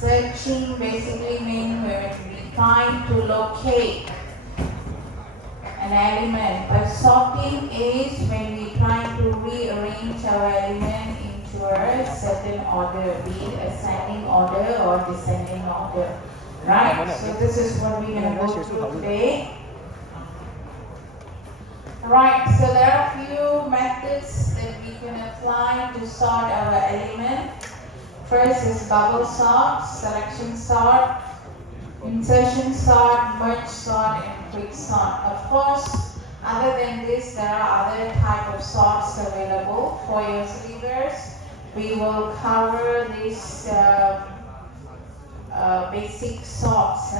Searching basically means when we trying to locate an element, but sorting is when we try to rearrange our element into a certain order, be it ascending order or descending order. Right? So this is what we're going to go through today. Right, so there are a few methods that we can apply to sort our element. First is bubble sort, selection sort, insertion sort, merge sort, and quick sort. Of course, other than this, there are other type of sorts available. For your syllabus, we will cover this basic sorts,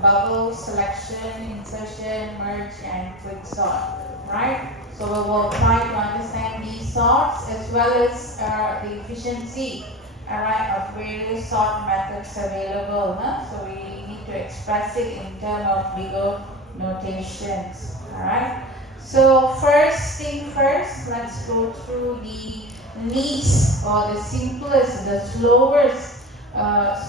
bubble, selection, insertion, merge, and quick sort. Right? So we will try to understand these sorts as well as the efficiency, of various sort methods available. So we need to express it in terms of bigger notations. Alright. So first thing first, let's go through the least or the simplest, the slowest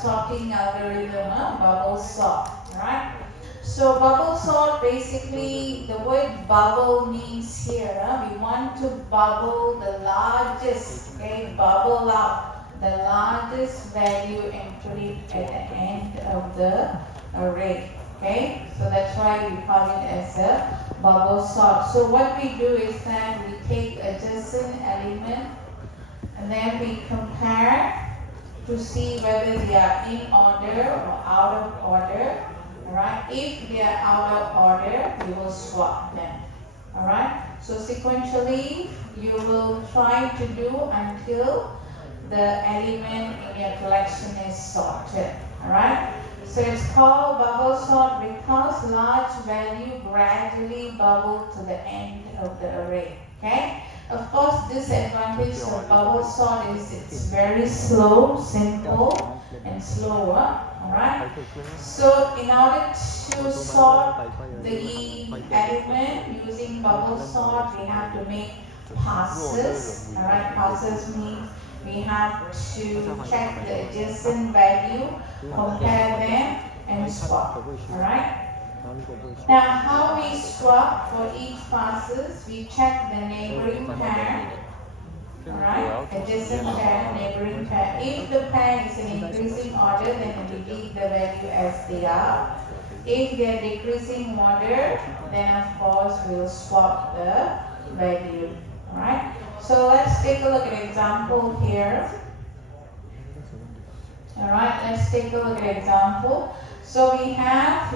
sorting algorithm, bubble sort. Right? So bubble sort, basically the word bubble means here, we want to bubble the largest, bubble out the largest value and put it at the end of the array. Okay, so that's why we call it as a bubble sort. So what we do is that we take adjacent element and then we compare to see whether they are in order or out of order. Alright, if they are out of order, you will swap them. Alright, so sequentially you will try to do until the element in your collection is sorted. Alright, so it's called bubble sort because large value gradually bubble to the end of the array. Okay, of course, disadvantage of bubble sort is it's very slow, simple, and slower. Alright, so in order to sort the element using bubble sort, we have to make passes. Alright, passes means we have to check the adjacent value, compare them, and swap. Alright. Now, how we swap for each passes? We check the neighboring pair. Alright, adjacent pair, neighboring pair. If the pair is in increasing order, then we leave the value as they are. If they are decreasing order, then of course we'll swap the value. Alright, so let's take a look at an example here. Alright, let's take a look at an example. So we have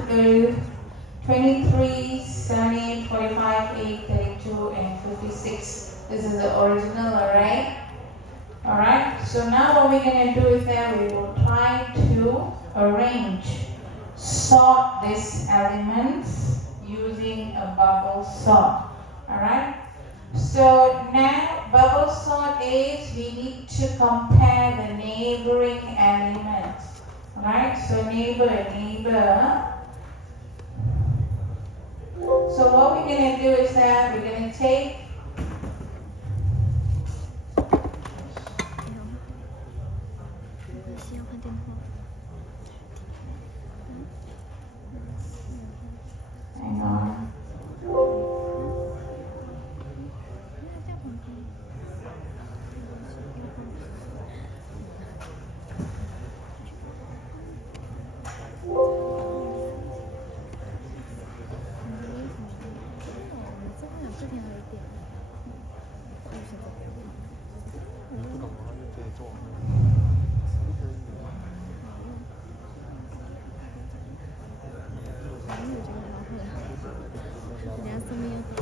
23, 78, 45, 8, 32, and 56. This is the original array. Alright, so now what we're going to do is that we will try to arrange, sort these elements using a bubble sort. Alright, so now bubble sort is we need to compare the neighboring elements. Alright, so neighbor. So what we're going to do is that we're going to take hang on.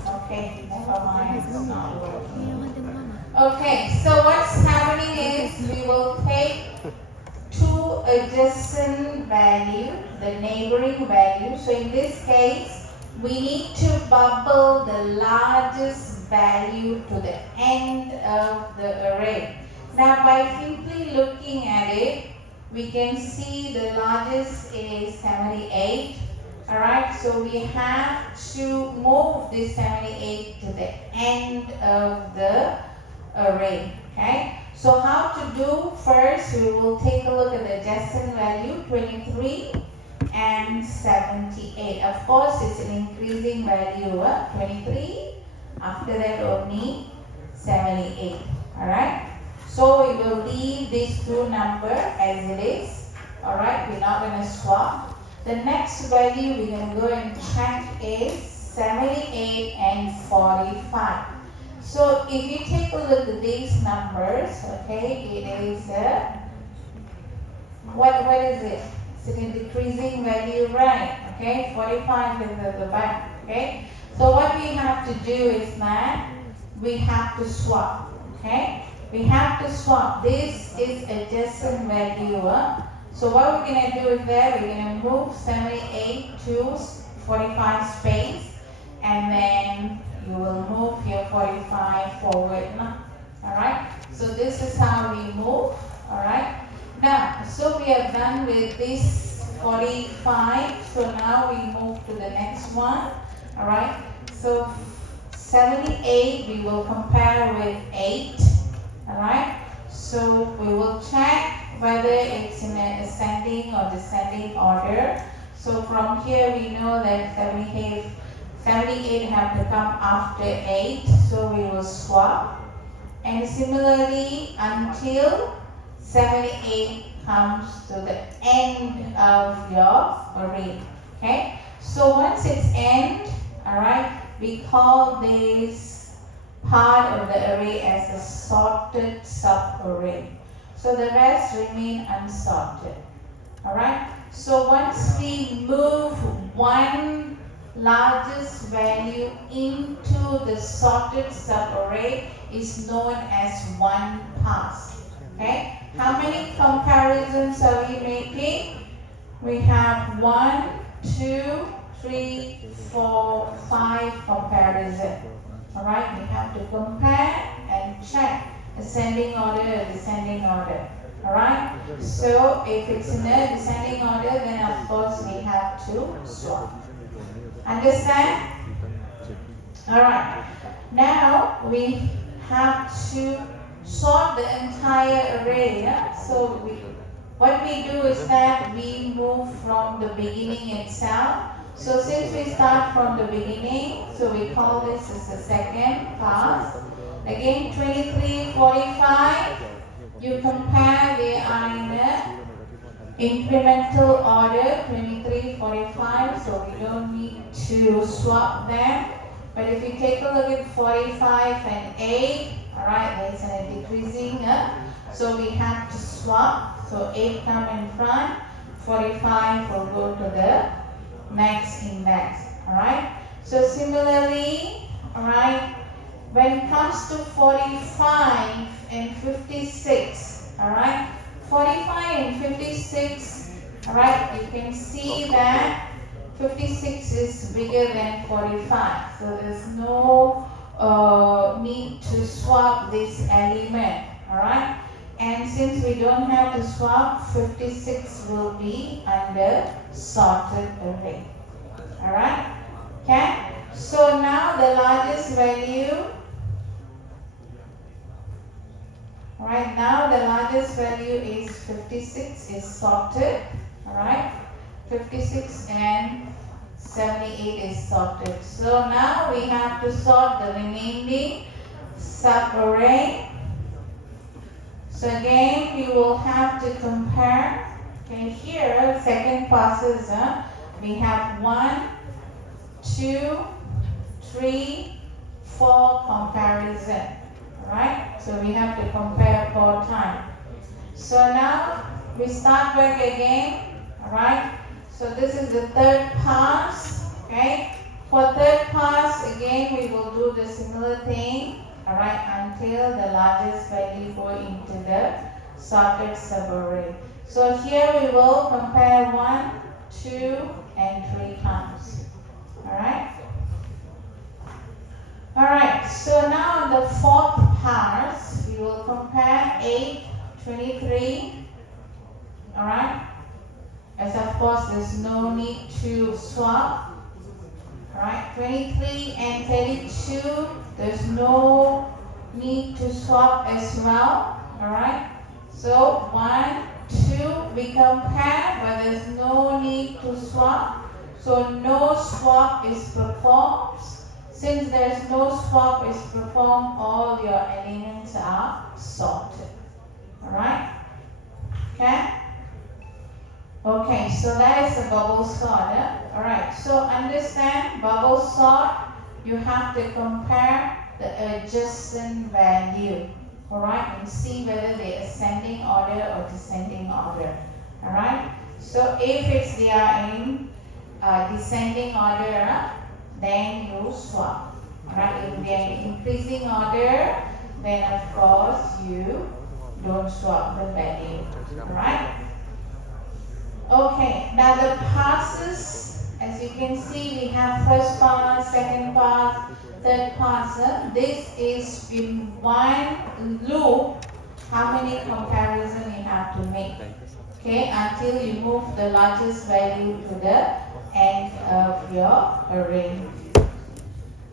Okay, never mind, it's not working. Okay, so what's happening is we will take two adjacent value, the neighboring value. So in this case, we need to bubble the largest value to the end of the array. Now by simply looking at it, we can see the largest is 78. Alright, so we have to move this 78 to the end of the array. Okay, So how to do? First, we will take a look at the adjacent value 23 and 78. Of course, it's an increasing value, 23. After that, only 78. Alright. So we will leave these two numbers as it is. Alright, we're not going to swap. The next value we're going to go and check is 78 and 45. So if you take a look at these numbers, okay, it is what is it? It's a decreasing value, right? Okay, 45 is at the back. Okay, so what we have to do is that we have to swap. Okay, we have to swap. This is adjacent value. So what we're going to do is that we're going to move 78 to 45 space, and then you will move your 45 forward. Alright, so this is how we move. Alright, now so we are done with this 45. So now we move to the next one. Alright, so 78 we will compare with 8. Alright, so we will check whether it's in an ascending or descending order. So from here we know that 78 have to come after 8, so we will swap. And similarly until 78 comes to the end of your array. Okay, so once it's end, alright, we call this part of the array as a sorted subarray. So the rest remain unsorted. Alright, so once we move one largest value into the sorted subarray is known as one pass. Okay, how many comparisons are we making? We have 1, 2, 3, 4, 5 comparison. Alright, we have to compare and check ascending order or descending order. Alright, so if it's in a descending order, then of course we have to swap. Understand? Alright, now we have to sort the entire array. Yeah? So what we do is that we move from the beginning itself. So since we start from the beginning, so we call this as the second pass. Again, 23, 45, you compare, they are in a incremental order, 23, 45, so we don't need to swap them. But if you take a look at 45 and 8, alright, there's a decreasing, so we have to swap. So 8 come in front, 45 will go to the next index. Alright, so similarly, alright, when it comes to 45 and 56, alright, 45 and 56, alright, you can see that 56 is bigger than 45, so there's no need to swap this element. Alright, and since we don't have to swap, 56 will be under sorted array. Alright, okay, so now the largest value. Alright, now the largest value is 56 is sorted. Alright, 56 and 78 is sorted. So now we have to sort the remaining subarray. So again, we will have to compare. Okay, here second passes. We have 1, 2, 3, 4 comparison. Alright, so we have to compare 4 times. So now we start back again. Alright, so this is the third pass. Okay, for third pass again we will do the similar thing. Alright, until the largest value go into the sorted subarray. So here we will compare 1, 2, and 3 times. Alright. Alright, so now the fourth pass, we will compare 8, 23. Alright. As of course, there's no need to swap. Alright, 23 and 32, there's no need to swap as well. Alright? So 1, 2, we compare, but there's no need to swap. So no swap is performed. Since there's no swap is performed, all your elements are sorted. Alright? Okay? Okay, so that is a bubble sort. Alright, so understand bubble sort, you have to compare the adjacent value. Alright, and see whether they are ascending order or descending order. Alright, so if they are in descending order, then you swap. Alright, if they are in increasing order, then of course you don't swap the value. Alright. Okay, now the passes, as you can see, we have first pass, second pass, third pass. This is in one loop, how many comparisons you have to make. Okay, until you move the largest value to the end of your array.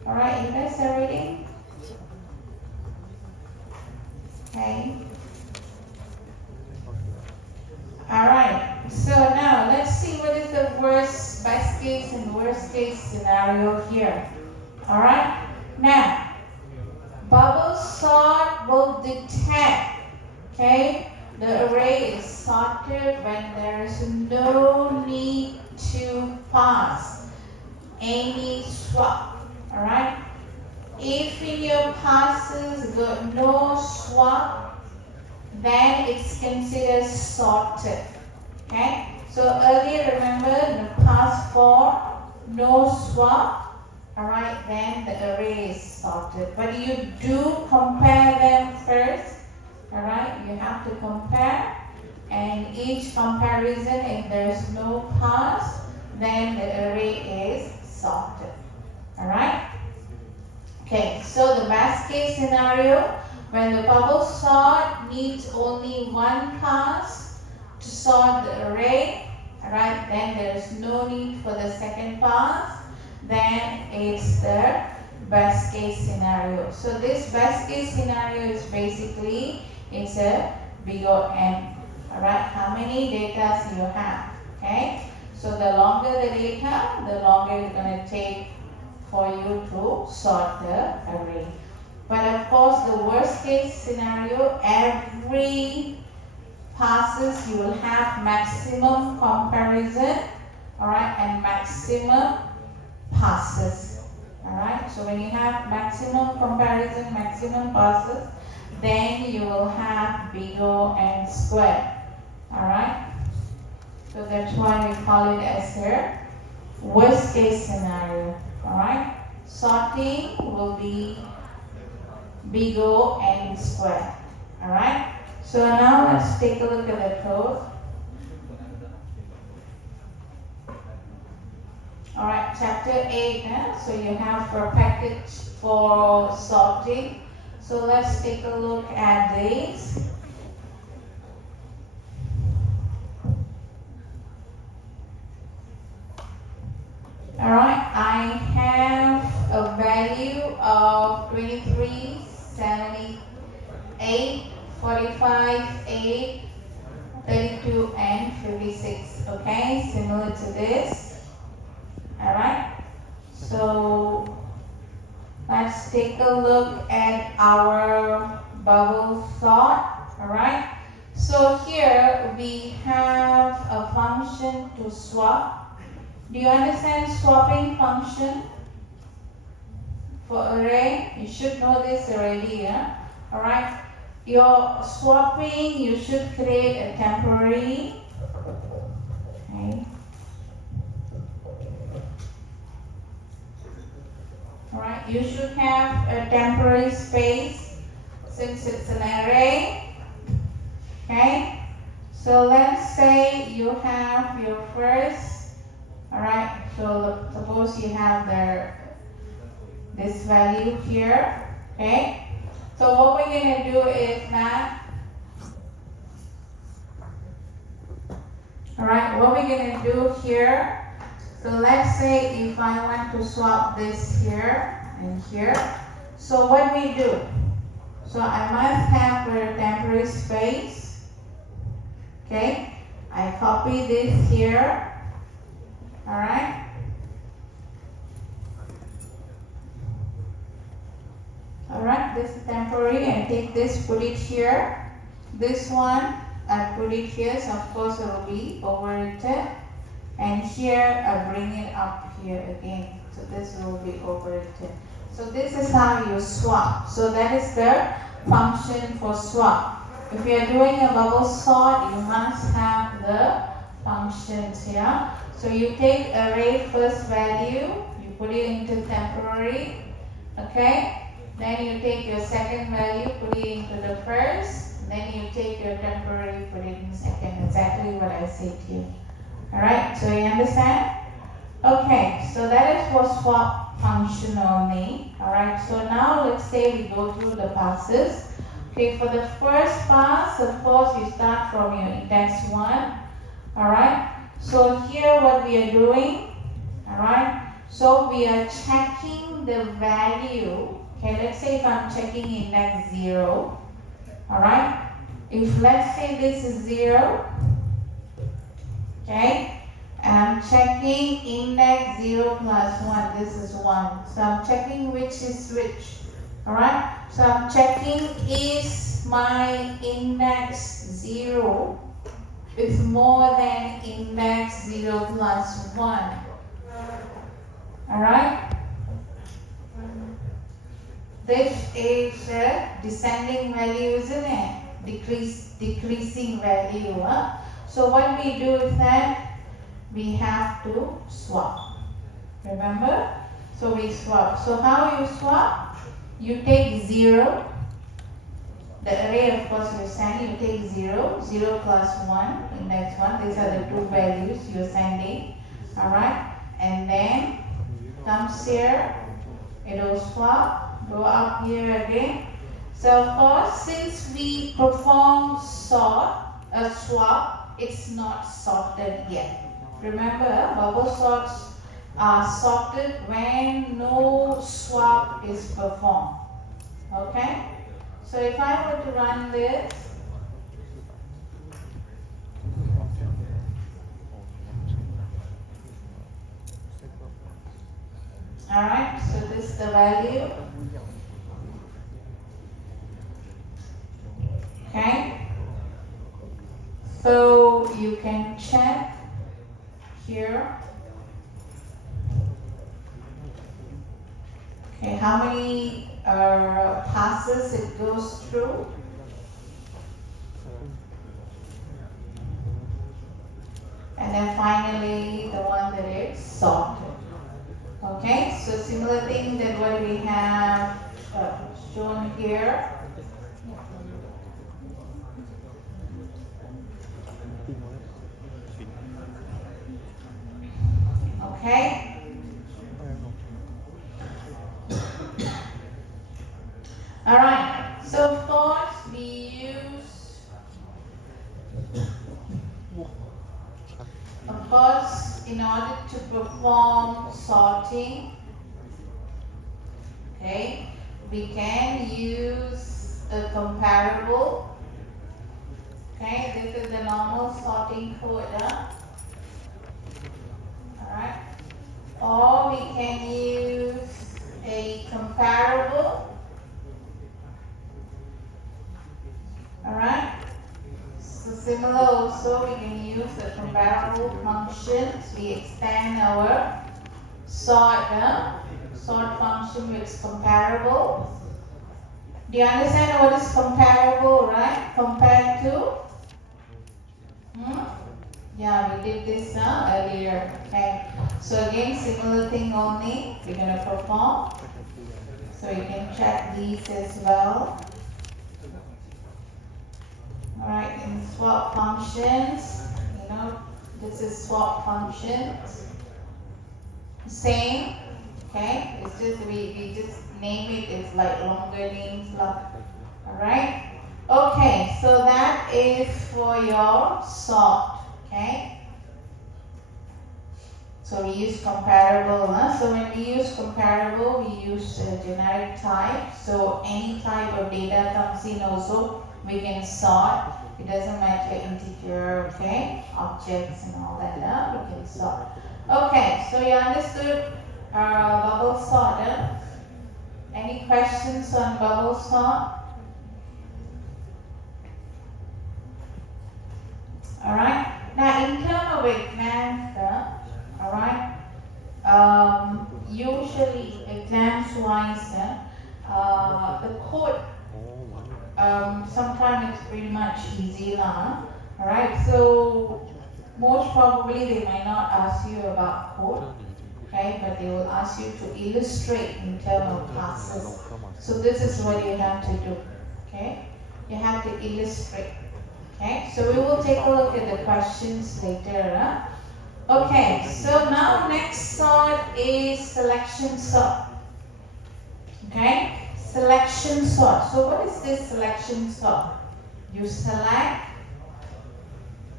Alright, you guys are ready? Okay. Alright, so now let's see what is the best case and worst case scenario here. Alright, now bubble sort will detect, okay, the array is sorted when there is no need to pass any swap. Alright, if in your passes got no swap, then it's considered sorted. Okay, so earlier remember the pass 4, no swap. Alright, then the array is sorted. But you do compare them first. Alright, you have to compare, and each comparison, if there's no pass, then the array is sorted. Alright. Okay, so the best case scenario, when the bubble sort needs only one pass to sort the array, alright, then there is no need for the second pass, then it's the best case scenario. So this best case scenario is basically, it's a big O N, alright, how many data you have, okay? So the longer the data, the longer it's going to take for you to sort the array. But of course, the worst case scenario, every passes you will have maximum comparison, alright, and maximum passes. Alright, so when you have maximum comparison, maximum passes, then you will have big O and square. Alright, so that's why we call it as a worst case scenario. Alright, sorting will be big O and square. Alright, so now let's take a look at the code. Alright, chapter 8, so you have for package for sorting. So let's take a look at this. Alright, I have a value of 23, 78, 45, 8, 32, and 56. Okay, similar to this. Alright, so let's take a look at our bubble sort. Alright, so here we have a function to swap. Do you understand swapping function for array? You should know this already, yeah? Alright, your swapping, you should create a temporary. Okay. Alright, you should have a temporary space since it's an array. Okay, so let's say you have your first. Alright, so suppose you have this value here. Okay, so what we're going to do is that, alright, what we're going to do here, so let's say if I want to swap this here and here, so what we do, So I must have a temporary space. Okay, I copy this here. Alright. Alright, this is temporary, and take this, put it here. This one, I put it here, so of course it will be overwritten. And here I bring it up here again. So this will be overwritten. So this is how you swap. So that is the function for swap. If you are doing a bubble sort, you must have the functions here. So you take array first value, you put it into temporary, okay? Then you take your second value, put it into the first, then you take your temporary, put it in second. Exactly what I said here. Alright, so you understand? Okay, so that is for swap function only. Alright, so now let's say we go through the passes. Okay, for the first pass, of course, you start from your index 1. Alright, so here what we are doing, alright, so we are checking the value. Okay, let's say if I'm checking index 0. Alright, if let's say this is 0, okay, I'm checking index 0 plus 1, this is 1. So I'm checking which is which. Alright, so I'm checking is my index 0 is more than index 0 plus 1. Alright, this is a descending value, isn't it? Decreasing value. Huh? So what we do is that we have to swap. Remember? So we swap. So how you swap? You take 0. The array, of course, you're sending. You take 0. 0 plus 1, index 1. These are the two values you're sending. Alright? And then comes here. It will swap. Go up here again. So of course, since we perform swap, it's not sorted yet. Remember, bubble sorts are sorted when no swap is performed. Okay? So if I were to run this, alright, so this is the value. Okay? So you can check here. Okay, how many passes it goes through? And then finally the one that is sorted. Okay, so similar thing that what we have shown here. Okay. Alright, so of course we use, of course, in order to perform sorting, okay, we can use a comparable. Okay, this is the normal sorting code. Alright, or we can use a comparable. Alright, so similar also we can use the comparable functions. We extend our sort function with comparable. Do you understand what is comparable, right? Compared to? Yeah, we did this earlier. Okay, so again, similar thing only we're going to perform. So you can check these as well. Alright, in swap functions, this is swap functions. Same, okay? It's just we just name it, it's like longer names. Alright? Okay, so that is for your sort, okay? So we use comparable. So when we use comparable, we use generic type. So any type of data comes in also, we can sort. It doesn't matter integer, okay, objects and all that, we can sort. Okay, so you understood bubble sort. Any questions on bubble sort? Alright, now in terms of exams, alright, usually exams wise, the code sometimes it's pretty much easy lah. Alright, so most probably they might not ask you about code, okay, but they will ask you to illustrate in terms of classes. So this is what you have to do, okay? You have to illustrate, okay? So we will take a look at the questions later. Okay, so now next sort is selection sort, okay? Selection sort. So what is this selection sort? You select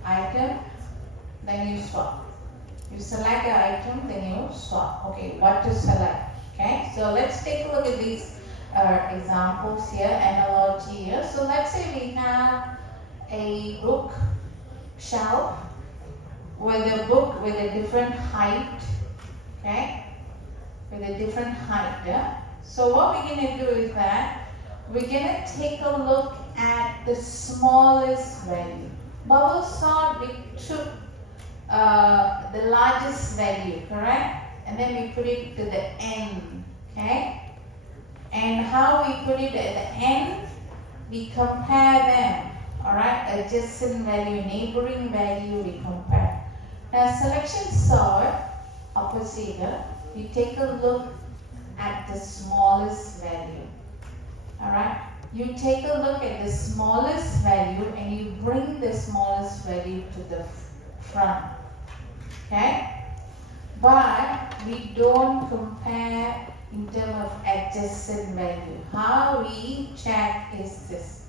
item, then you swap. You select an item, then you swap. Okay, what to select? Okay, so let's take a look at these examples here, analogy here. So let's say we have a book shelf with a book with a different height, okay, with a different height. Yeah? So what we're going to do is that we're going to take a look at the smallest value. Bubble sort, we took the largest value, correct? And then we put it to the end, okay? And how we put it at the end, we compare them, alright? Adjacent value, neighboring value, we compare. Now selection sort, opposite, we take a look at the smallest value, alright? You take a look at the smallest value and you bring the smallest value to the front, okay? But we don't compare in terms of adjacent value. How we check is this,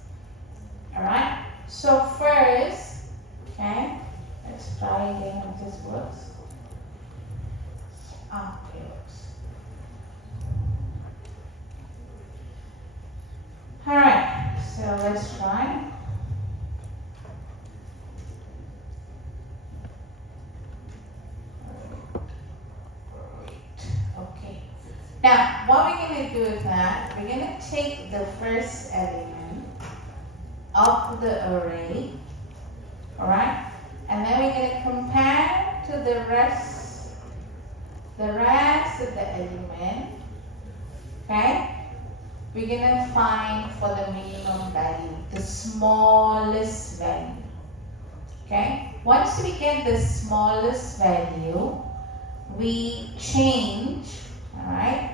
alright? So first, okay, let's try again if this works. Okay, it works. Alright, so let's try. Okay. Now, what we're going to do is that we're going to take the first element of the array, alright, and then we're going to compare to the rest of the element, okay? We're going to find for the minimum value, the smallest value, okay? Once we get the smallest value, we change, alright?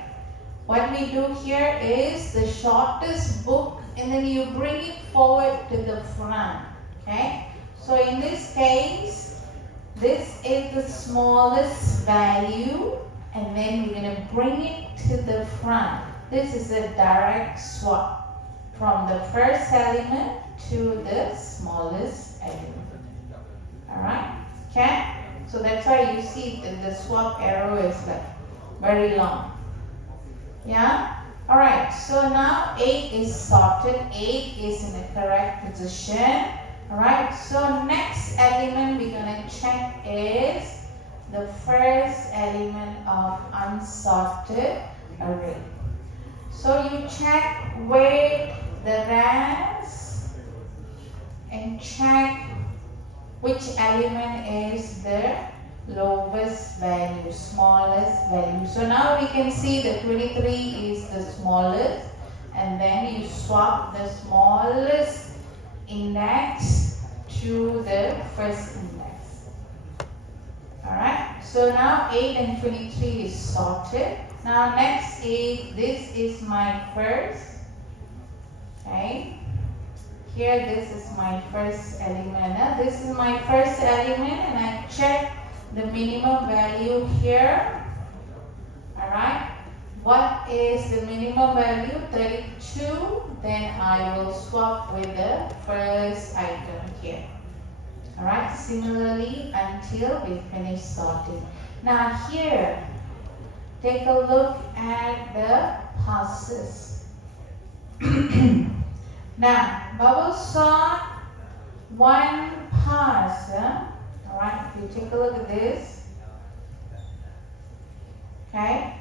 What we do here is the shortest book and then you bring it forward to the front, okay? So in this case, this is the smallest value and then we're going to bring it to the front. This is a direct swap from the first element to the smallest element. Alright? Okay? So that's why you see that the swap arrow is like very long. Yeah? Alright, so now 8 is sorted. 8 is in the correct position. Alright, so next element we're going to check is the first element of unsorted array. So you check weight the rest and check which element is the lowest value, smallest value. So now we can see that 23 is the smallest and then you swap the smallest index to the first index. Alright, so now 8 and 23 is sorted. Now next is, this is my first, okay, here this is my first element. This is my first element and I check the minimum value here, alright. What is the minimum value? 32, then I will swap with the first item here. Alright, similarly until we finish sorting. Now here, take a look at the passes. Now, bubble sort, one pass. Alright, if you take a look at this. Okay.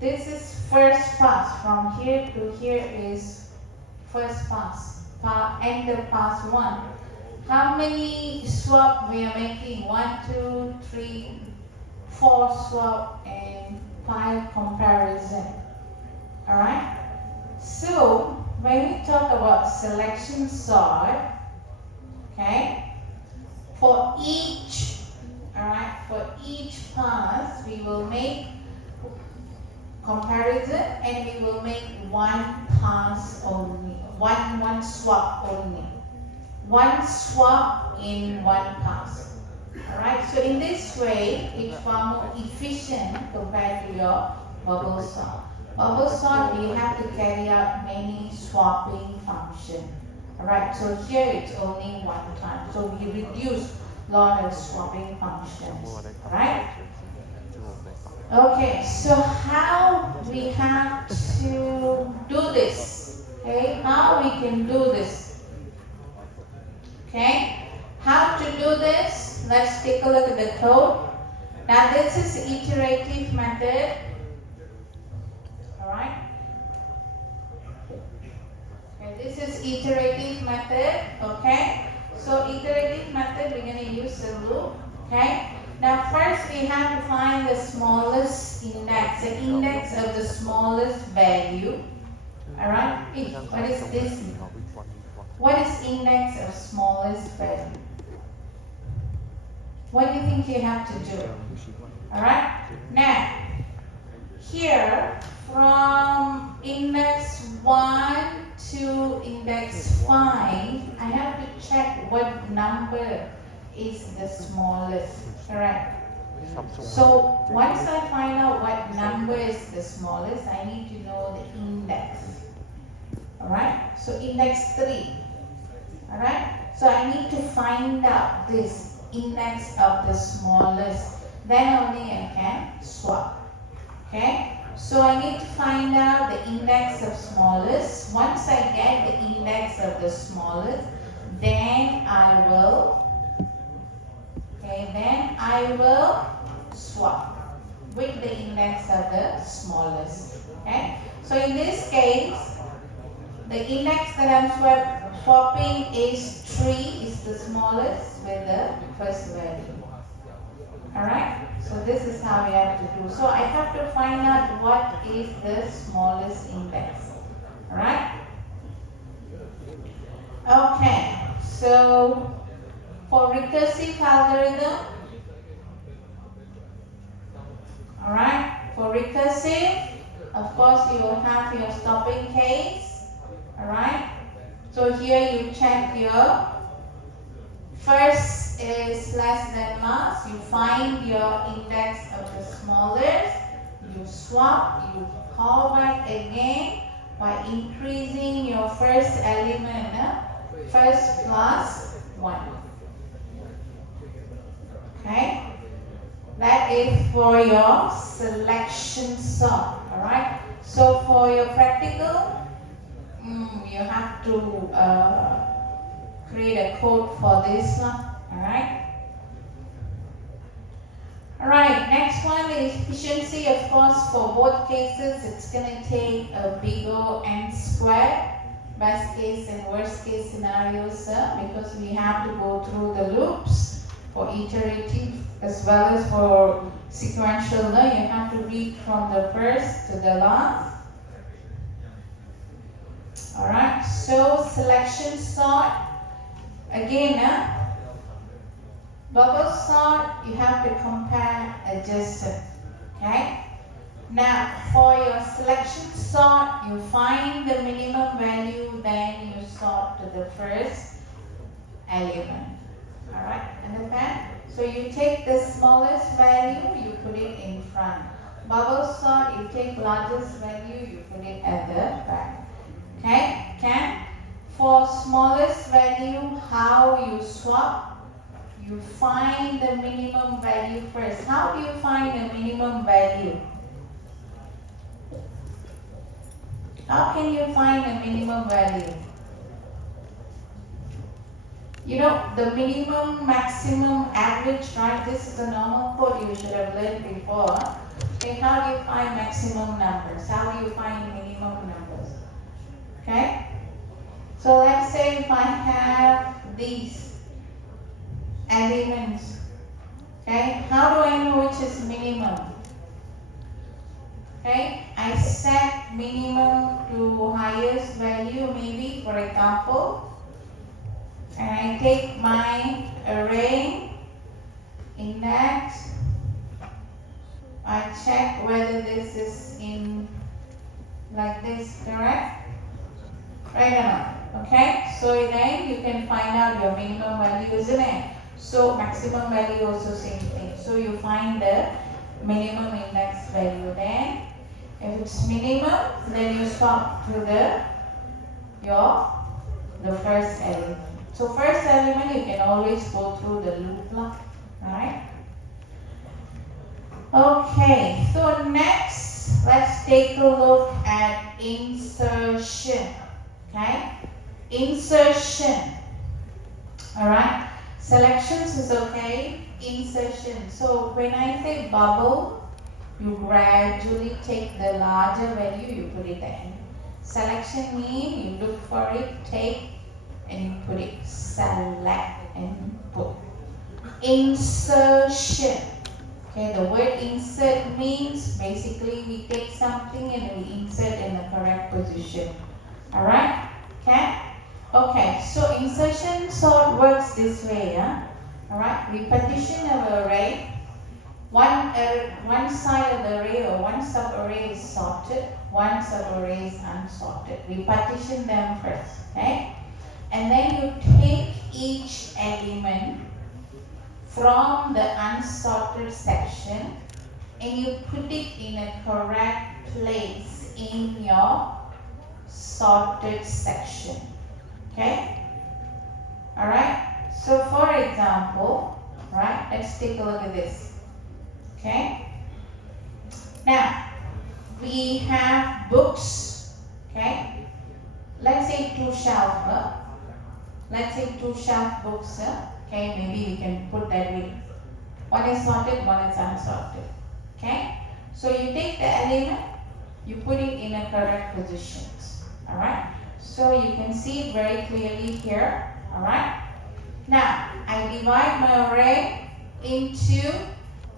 This is first pass. From here to here is first pass. Enter pass 1. How many swap we are making? 1, 2, 3, 4 swap and 5 comparison. Alright? So, when we talk about selection sort, okay, for each, alright, for each pass, we will make comparison and we will make one pass only, one swap only. One swap in one pass. Alright, so in this way, it's far more efficient compared to your bubble sort. Bubble sort, we have to carry out many swapping functions. Alright, so here it's only one time. So we reduce a lot of swapping functions. Alright? Okay, so how we have to do this? Okay, how we can do this? Okay, how to do this? Let's take a look at the code. Now this is iterative method. Alright. Okay, this is iterative method. Okay. So iterative method, we're going to use a loop. Okay. Now first we have to find the smallest index, the index of the smallest value. Alright. What is this? What is index of smallest value? What do you think you have to do? Alright. Now here from index 1 to index 5, I have to check what number is the smallest. Correct. So once I find out what number is the smallest, I need to know the index. Alright, so index 3. Alright, so I need to find out this index of the smallest. Then only I can swap. Okay, so I need to find out the index of smallest. Once I get the index of the smallest, then I will swap with the index of the smallest. Okay, so in this case, the index that I'm swapping is 3, is the smallest with the first value. Alright, so this is how we have to do. So I have to find out what is the smallest index. Alright? Okay, so for recursive algorithm, alright, for recursive, of course you will have your stopping case. Alright, so here you check your first is less than last, you find your index of the smallest, you swap, you call back again by increasing your first element, first plus 1. Okay, that is for your selection sort. Alright, so for your practical, you have to create a code for this one. Alright. Alright, next one is efficiency. Of course, for both cases, it's going to take a big O n squared, best case and worst case scenarios, because we have to go through the loops for iterative as well as for sequential. You have to read from the first to the last. Alright, so selection sort, again, bubble sort, you have to compare adjacent. Okay, now for your selection sort, you find the minimum value, then you sort to the first element. Alright, understand? So you take the smallest value, you put it in front. Bubble sort, you take largest value, you put it at the back. Okay, for smallest value, how you swap? You find the minimum value value first. How do you find a minimum value? How can you find a minimum value? You know, the minimum, maximum, average, right? This is a normal code you should have learned before. Okay, how do you find maximum numbers? How do you find minimum numbers? Okay? So let's say if I have these elements, okay, how do I know which is minimum? Okay, I set minimum to highest value, maybe, for example, and I take my array. In that, I check whether this is in like this, correct? Right or not? Okay, so then you can find out your minimum value, isn't it? So maximum value also same thing. So you find the minimum index value. Then if it's minimum, then you stop to the first element. So first element you can always go through the loop, right? Okay, so next let's take a look at insertion. Okay, insertion. All right, selections is okay. Insertion. So when I say bubble, you gradually take the larger value, you put it in. Selection means you look for it, take, and you put it, select and put. Insertion. Okay, the word insert means basically we take something and we insert in the correct position. Alright? Okay? Okay, so insertion sort works this way. Alright, we partition our array. One side of the array or one sub-array is sorted, one sub-array is unsorted. We partition them first. Okay? And then you take each element from the unsorted section and you put it in a correct place in your sorted section. Okay? Alright? So for example, right, let's take a look at this. Okay? Now, we have books. Okay? Let's say 2 shelf. Let's say 2 shelf books. Okay, maybe we can put that way. One is sorted, one is unsorted. Okay? So you take the element, you put it in a correct positions. Alright? So you can see it very clearly here. Alright? Now, I divide my array into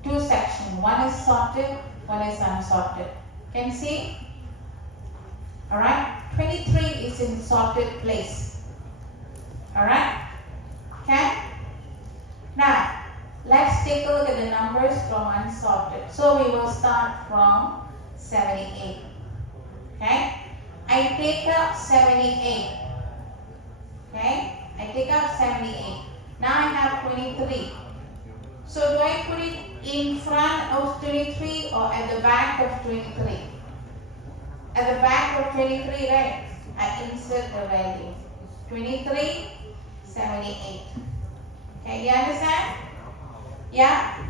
2 sections. One is sorted, one is unsorted. Can you see? Alright? 23 is in sorted place. Alright? Okay? Now, let's take a look at the numbers from unsorted. So we will start from 78. Okay? I take out 78. Okay? I take out 78. Now I have 23. So do I put it in front of 23 or at the back of 23? At the back of 23, right? I insert the value. 23, 78. Okay, you understand? Yeah?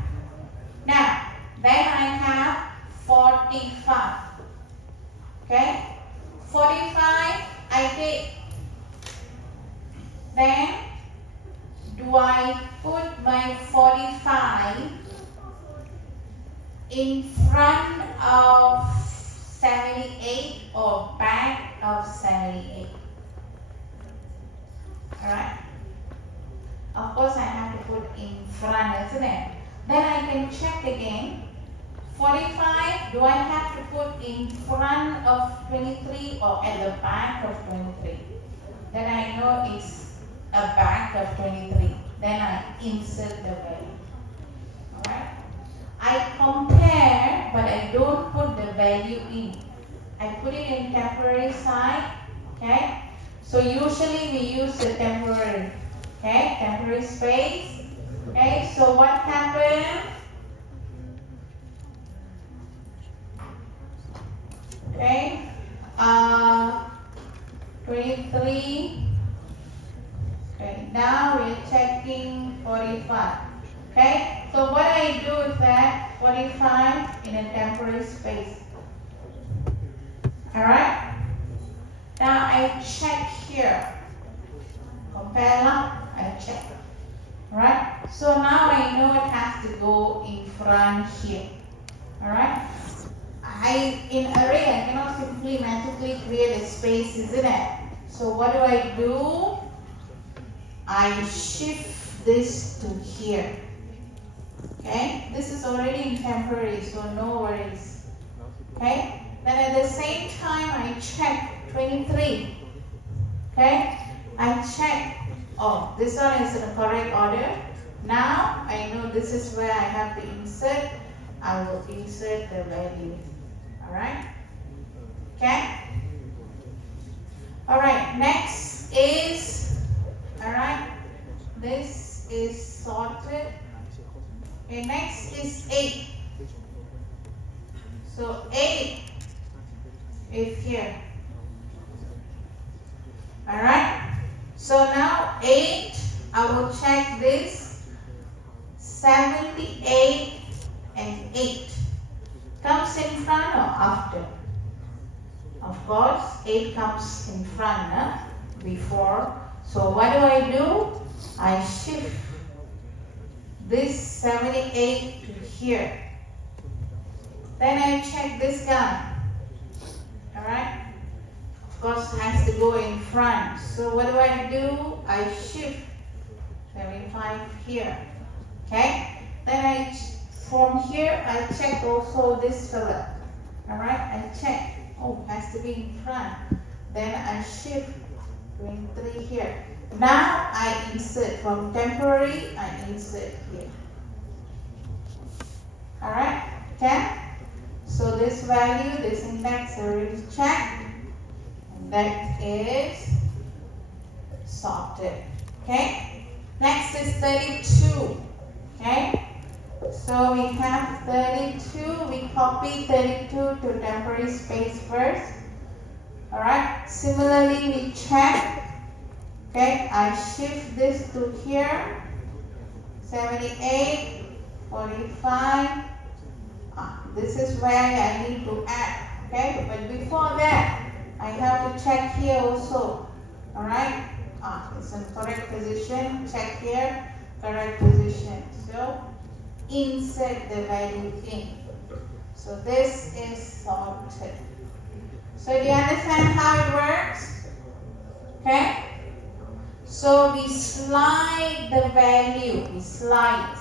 Now, then I have 45. Okay? 45, I take. Then, do I put my 45 in front of 78 or back of 78? Alright? Of course, I have to put in front, isn't it? Then I can check again. 45, do I have to put in front of 23 or at the back of 23? Then I know it's a back of 23. Then I insert the value. Alright? I compare, but I don't put the value in. I put it in temporary side. Okay? So usually we use the temporary. Okay, temporary space. Okay, so what happened? Okay, 23. Okay, now we're checking 45. Okay, so what I do 25 in a temporary space. Alright? Now I check here. Compare lah, I check. Alright? So now I know it has to go in front here. Alright? In array, I cannot simply magically create a space, isn't it? So what do? I shift this to here. Okay? This is already in temporary, so no worries. Okay? Then at the same time, I check 23. Okay? I check, oh, this one is in the correct order. Now, I know this is where I have to insert. I will insert the value. Alright? Okay? Alright, next is, alright, this is sorted. Okay, next is 8. So 8 is here. Alright? So now 8, I will check this. 78 and 8. Comes in front or after? Of course, 8 comes in front, before. So what do? I shift this 78 to here. Then I check this guy. Alright? Of course, it has to go in front. So what do? I shift 75 here. Okay? Then from here, I check also this fella. Alright? I check. Oh, it has to be in front. Then I shift 23 here. Now I insert from temporary, I insert here. Alright? Okay? So this value, this index I already checked. And that is sorted. Okay? Next is 32. Okay? So we have 32. We copy 32 to temporary space first. Alright? Similarly, we check. Okay, I shift this to here. 78, 45. This is where I need to add. Okay, but before that, I have to check here also. Alright? It's in correct position. Check here, correct position. So insert the value in. So this is sorted. So do you understand how it works? Okay? So we slide the value. We slide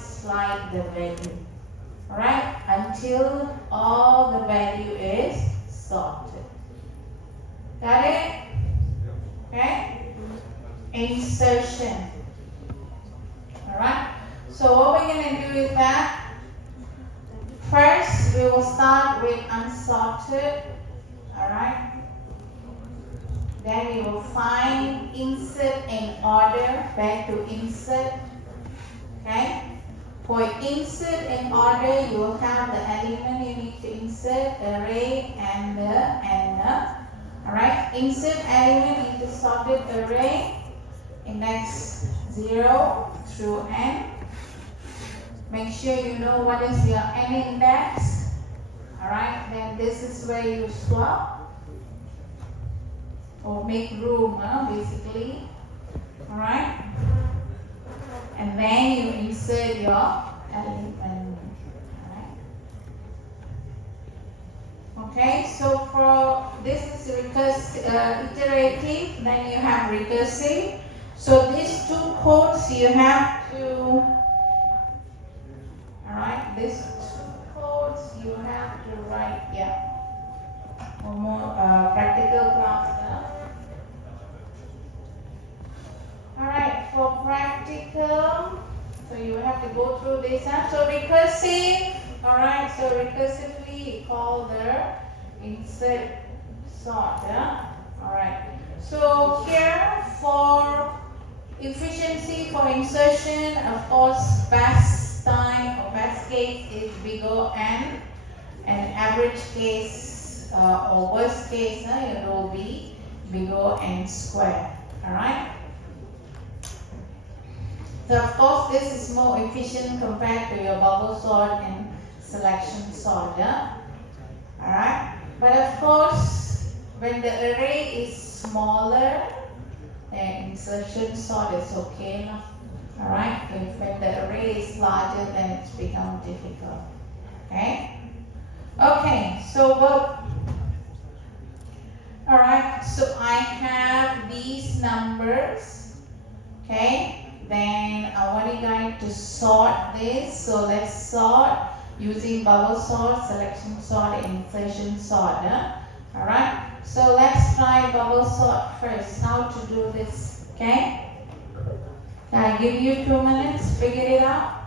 the value. Alright? Until all the value is sorted. Got it? Okay? Insertion. Alright? So what we're going to do is that first we will start with unsorted. Alright? Then we will find insert in order, where to insert. Okay? For insert in order, you will have the element you need to insert, array and the. Alright? Insert element into sorted array, index 0 through n. Make sure you know what is your n index. Alright? Then this is where you swap. Or make room, basically. Alright? And then you insert your element. Alright? Okay, so for this is iterative, then you have recursive. So these two codes you have to, alright, these two codes you have to write, for more practical class. Alright, for practical, so you have to go through this. So recursive, alright, so recursively call the insert sort. Alright, so here for efficiency for insertion, of course, best time or best case is big O n, and average case or worst case, it will be big O n squared. Alright. So of course this is more efficient compared to your bubble sort and selection sorter. Alright, but of course, when the array is smaller, then insertion sort is okay. Alright, if when the array is larger, then it's become difficult. Okay? Okay, so alright, so I have these numbers. Okay, then I want you guys to sort this. So let's sort using bubble sort, selection sort, and insertion sorter. Alright, so let's try bubble sort first. How to do this, okay? Can I give you 2 minutes? Figure it out.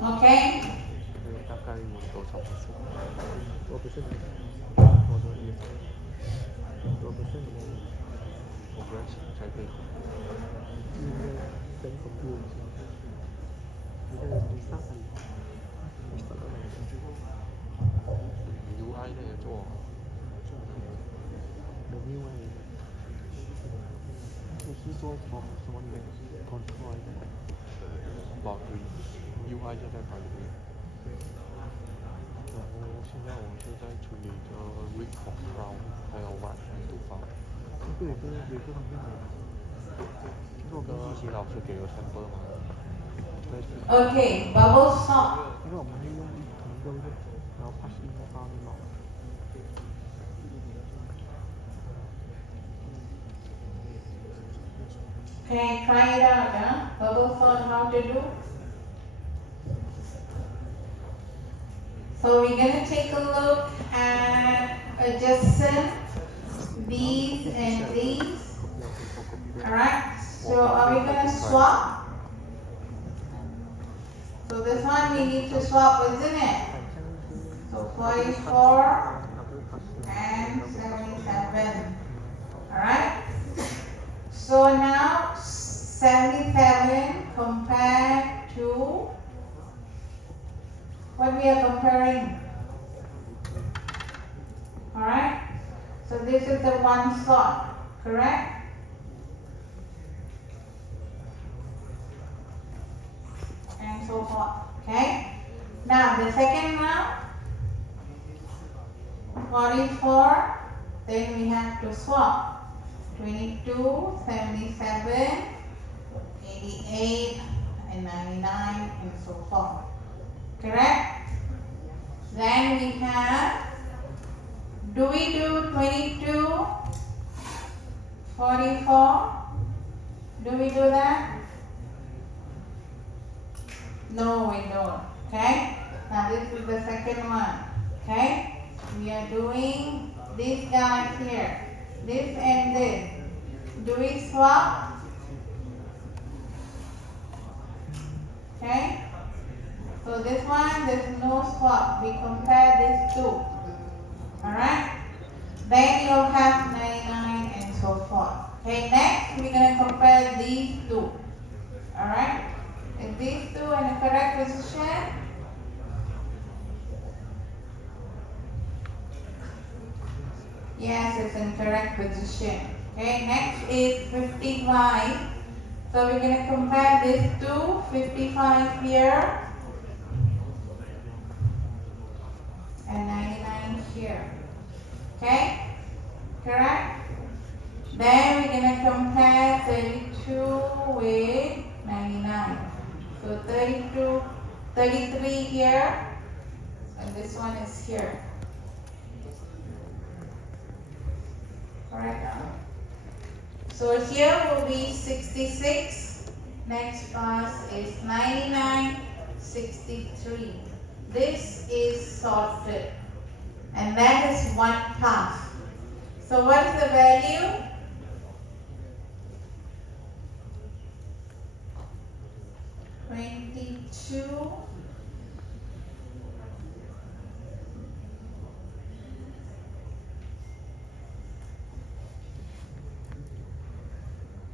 Okay. UI 就在旁边，然后现在我们就在处理着 read for round 还有 write and do file。对，这是有这方面的。这个老师给了sample吗？ Okay, bubble sort. 因为我们是用同一个，然后 pass in 发密码。Okay, try it out, huh? Bubble sort, how to do? So we're going to take a look at adjacent these and these. Alright, so are we going to swap? So this one we need to swap, isn't it? So 44 and 77. Alright? So now 77 compared to what we are comparing. Alright? So this is the one slot, correct? And so forth. Okay? Now the second round, 44, then we have to swap. 22, 77, 88, and 99, and so forth. Correct? Then we have, do we do 22, 44? Do we do that? No, we don't. Okay? Now this is the second one. Okay? We are doing these guys here. This and this. Do we swap? Okay? So this one, there's no swap. We compare these two. Alright? Then you'll have 99 and so forth. Okay, next we're going to compare these two. Alright? Is these two in the correct position? Yes, it's in correct position. Okay, next is 55. So we're going to compare this to 55 here and 99 here. Okay, correct? Then we're going to compare 32 with 99. So 32, 33 here, and this one is here. Correct? So here will be 66. Next pass is 99, 63. This is sorted, and that is one pass. So what is the value? 22.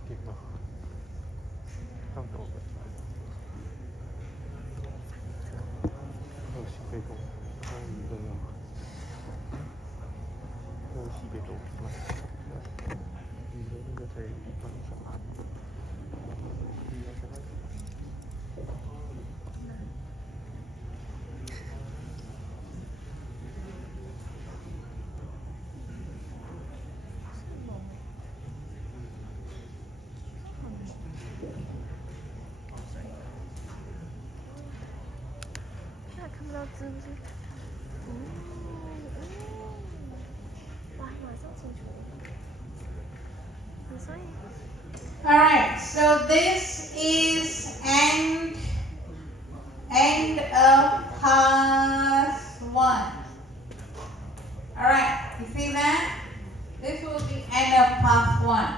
Kịp mà. Không đủ vậy. Xin phê công. Không được rồi. Xin phê công. Vì thế nên có thể vẫn sẵn sàng. Vì nó sẽ Alright, so this is end of pass 1. Alright, you see that? This will be end of pass 1.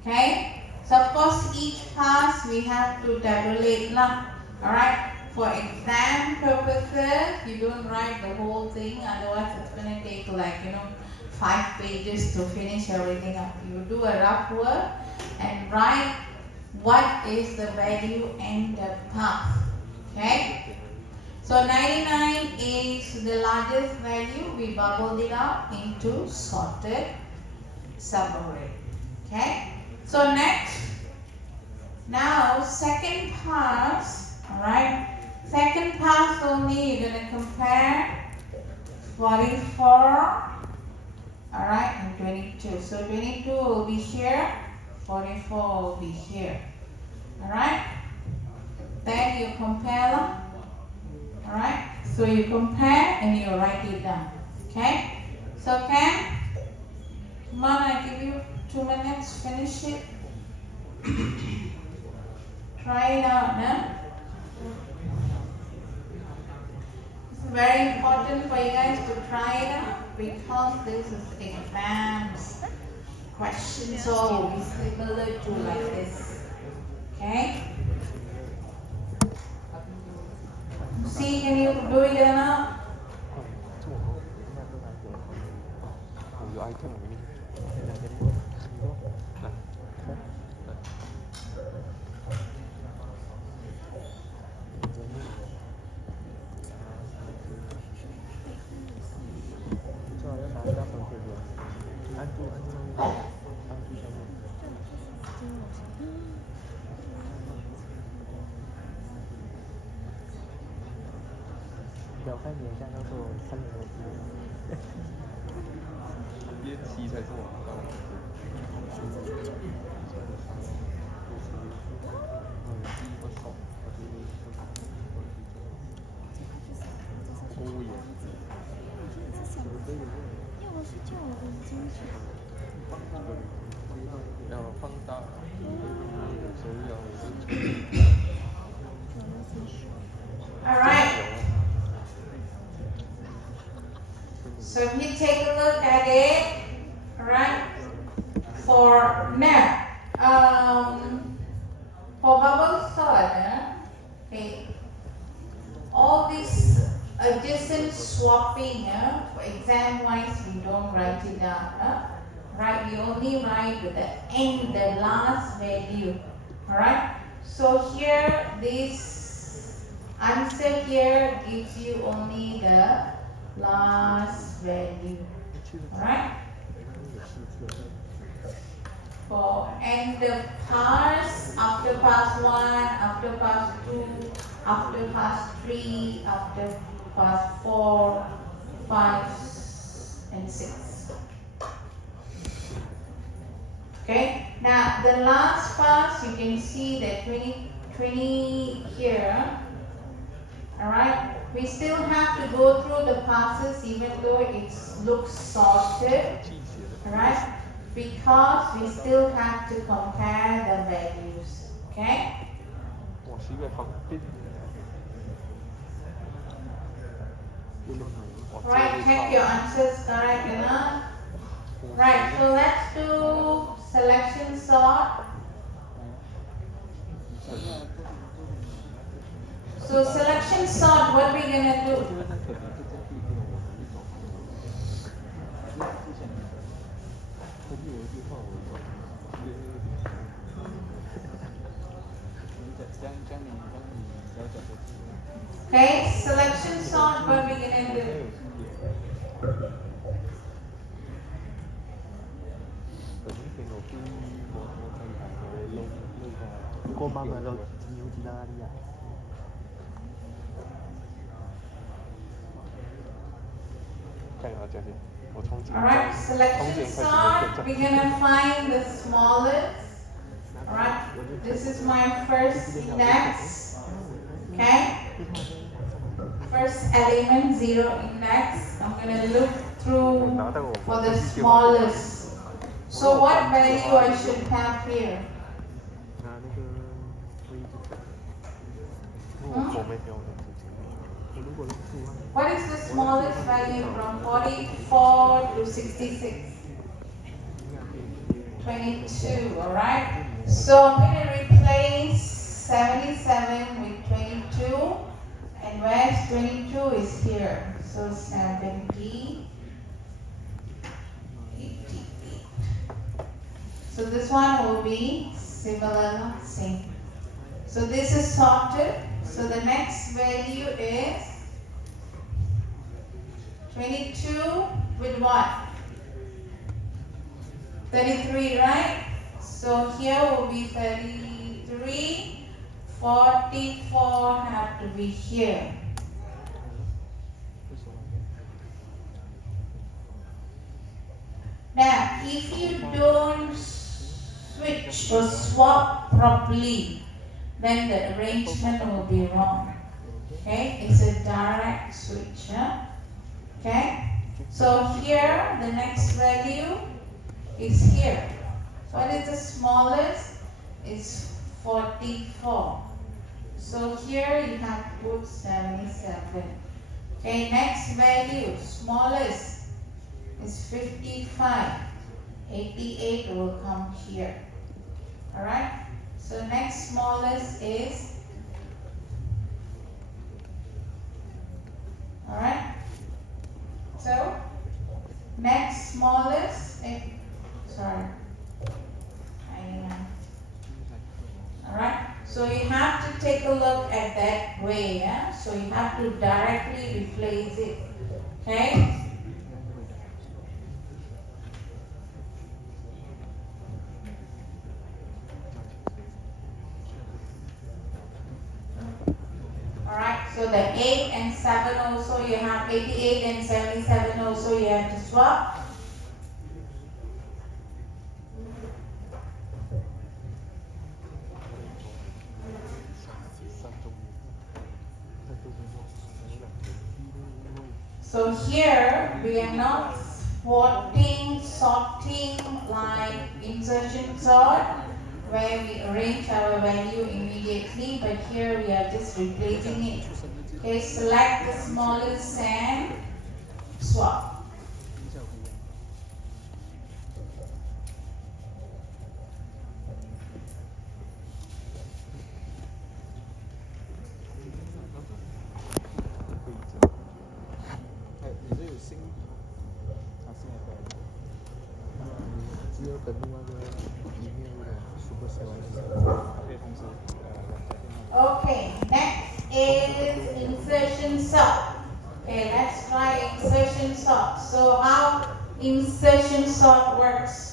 Okay? So of course each pass we have to tabulate now. Alright? For exam purposes, you don't write the whole thing, otherwise it's going to take 5 pages to finish everything up. You do a rough work and write what is the value in the path. Okay? So 99 is the largest value. We bubbled it up into sorted subarray. Okay? So next, now second pass, alright? Second pass only, you're going to compare 44. Alright, and 22. So 22 will be here, 44 will be here. Alright? Then you compare them. Alright? So you compare and you write it down. Okay? So Cam, come on, I give you 2 minutes, finish it. Try it out now. It's very important for you guys to try it out, because this is exams. Questions will be similar to like this. Okay? See, can you do it or not? item ini. Alright. So if you take a look at it, alright, for now, for bubble sort, okay, all this adjacent swapping, for exam wise, we don't write it down, right? We only write the end, the last value, alright? So here, this answer here gives you only the last value, alright? 4 and the pass after pass 1, after pass 2, after pass 3, after pass 4, 5 and 6. Okay, now the last pass you can see that 20 here. Alright, we still have to go through the passes even though it looks sorted. Alright, because we still have to compare the values. Okay? 我是一个旁边。 Right, check your answers correct enough. Right, so let's do selection sort. So selection sort, what we gonna do? Okay, selection sort, what we gonna do? Alright, selection sort, we're gonna find the smallest. Alright, this is my first index. Okay? First element, 0 index. I'm gonna look through for the smallest. So what value I should have here? What is the smallest value from 44 to 66? 22, alright? So I'm going to replace 77 with 22. And where's 22 is here. So 70, 88. So this one will be similar, same. So this is sorted. So the next value is 22 with what? 33, right? So here will be 33, 44 have to be here. Now, if you don't switch or swap properly, then the arrangement will be wrong. Okay, it's a direct switch. Huh? Okay, so here the next value is here. What is the smallest? It's 44. So here you have to put 77. Okay, next value, smallest is 55. 88 will come here. Alright, so next smallest is, alright, so next smallest, sorry, 99. Alright, so you have to take a look at that way, yeah? So you have to directly replace it, okay? Alright, so the 8 and 7 also you have 88 and 77 also you have to swap. So here we are not sorting like insertion sort where we arrange our value immediately, but here we are just replacing it. Okay, select the smallest and swap. Okay, next is insertion sort. Okay, let's try insertion sort. So how insertion sort works?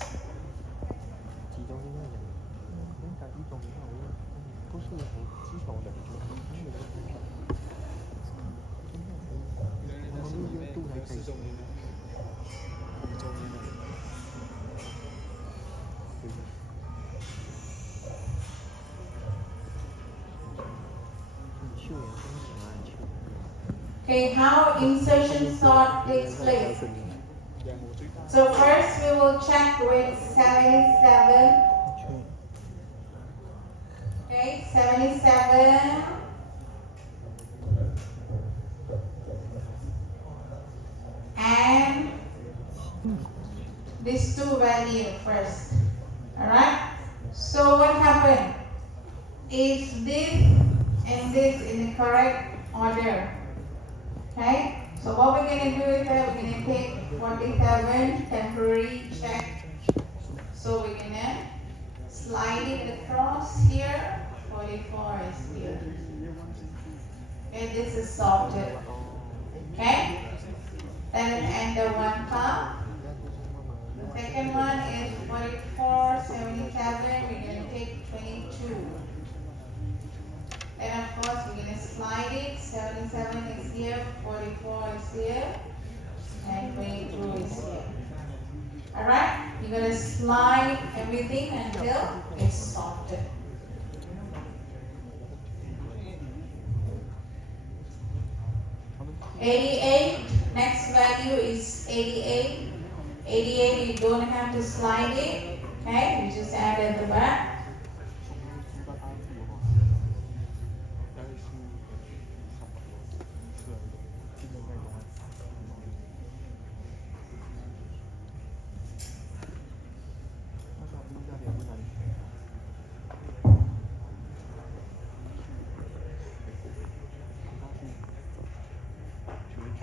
其中应该两个，应该一种好像都是很基础的，我们六月度还可以。Okay, how insertion sort takes place? So first we will check with 77. Okay, 77. And these two values first. Alright? So what happened? Is this and this in the correct order? Okay? So what we're going to do is that we're going to take 47, temporary check. So we're going to slide it across here. 44 is here. Okay, this is sorted. Okay? Then end the one part. The second one is 44, 77. We're going to take 22. Then of course we're going to slide it. 77 is here, 44 is here, and 22 is here. Alright? You're going to slide everything until it's sorted. $88, next value is 88. 88, you don't have to slide it. Okay, you just add at the back.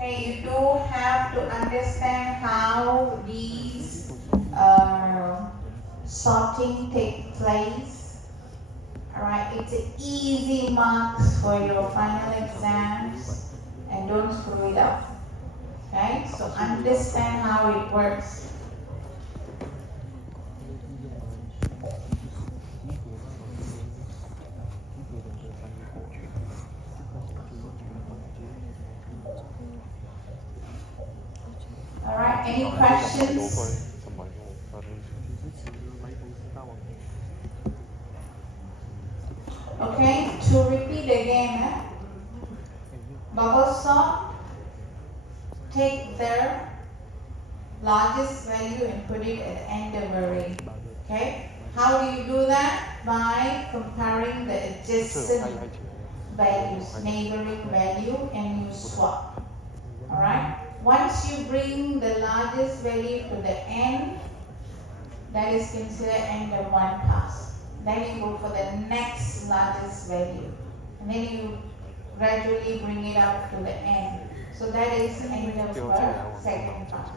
Okay, you do have to understand how these sorting take place. Alright, it's easy marks for your final exams, and don't screw it up. Okay, so understand how it works. Alright, any questions? Okay, to repeat again, bubble sort, take the largest value and put it at the end of array. Okay, how do you do that? By comparing the adjacent values, neighboring value, and you swap. Alright, once you bring the largest value to the end, that is considered end of one pass. Then you go for the next largest value, and then you gradually bring it up to the end. So that is end of the second pass.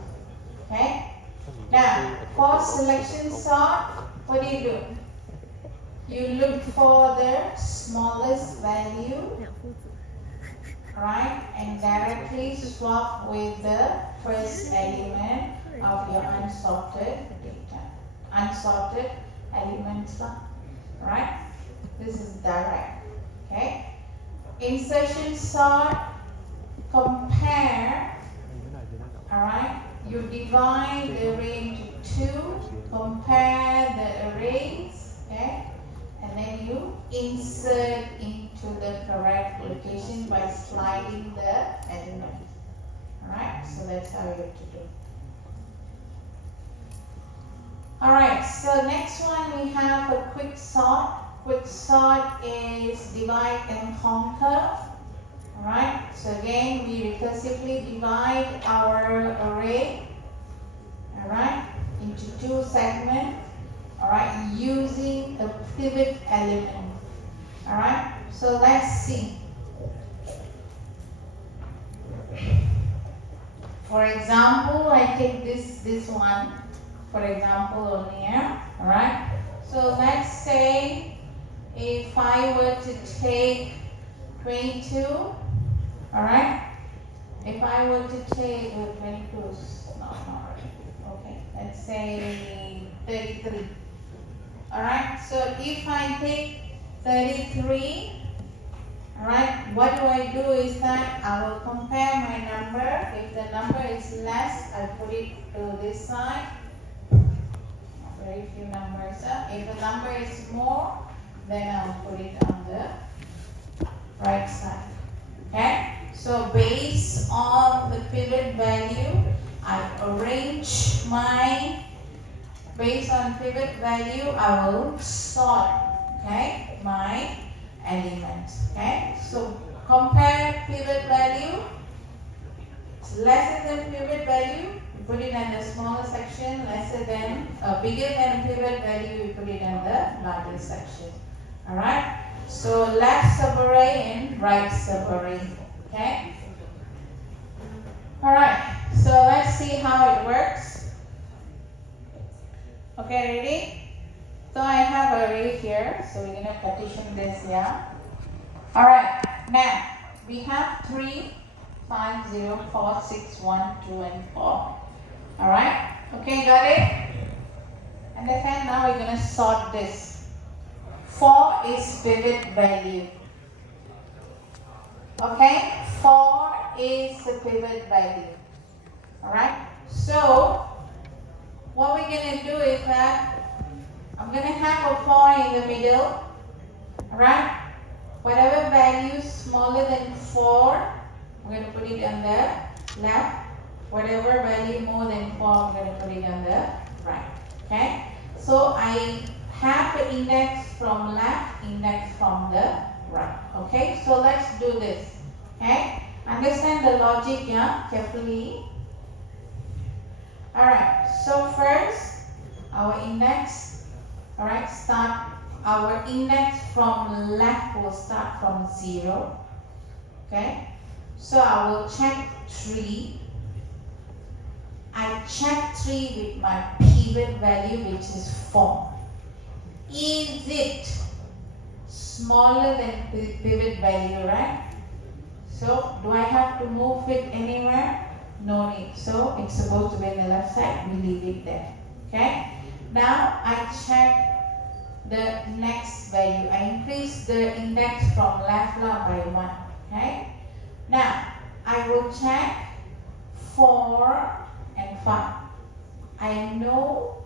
Okay? Now, for selection sort, what do? You look for the smallest value, right, and directly swap with the first element of your unsorted data. Unsorted elements, right? This is direct. Okay? Insertion sort, compare. Alright? You divide the array into two, compare the arrays, okay? And then you insert into the correct location by sliding the element. Alright, so that's how you have to do. Alright, so next one we have a quick sort. Quick sort is divide and conquer. Alright, so again we recursively divide our array, alright, into two segments, alright, using a pivot element. Alright, so let's see. For example, I take this one, for example, on here, alright. So let's say if I were to take 22, alright, if I were to take 22, no, not right. let's say 33. Alright, so if I take 33, alright, what do I do is that I will compare my number. If the number is less, I put it to this side. Very few numbers. If the number is more, then I'll put it on the right side. Okay? So based on the pivot value, I arrange my, based on pivot value, I will sort, okay, my elements. Okay? So compare pivot value, it's lesser than pivot value, you put it in the smaller section, lesser than, bigger than pivot value, you put it in the larger section. Alright? So left subarray and right subarray. Okay? Alright, so let's see how it works. Okay, ready? So I have array here, so we're going to partition this here. Alright, now we have 3, 5, 0, 4, 6, 1, 2, and 4. Alright, okay, got it? And then now we're going to sort this. 4 is pivot value. Okay, 4 is the pivot value. Alright, so what we're going to do is that I'm going to have a 4 in the middle. Alright, whatever value is smaller than 4, I'm going to put it on the left. Whatever value more than 4, I'm going to put it on the right. Okay, so I have the index from left, index from the right. Okay, so let's do this. Okay, understand the logic here carefully. Alright, so first our index, alright, our index from left will start from 0. Okay, so I will check 3. I check 3 with my pivot value, which is 4. Is it smaller than pivot value, right? So do I have to move it anywhere? No need. So it's supposed to be on the left side. We leave it there. Okay. Now I check the next value. I increase the index from left by 1. Okay. Now I will check 4 and 5. I know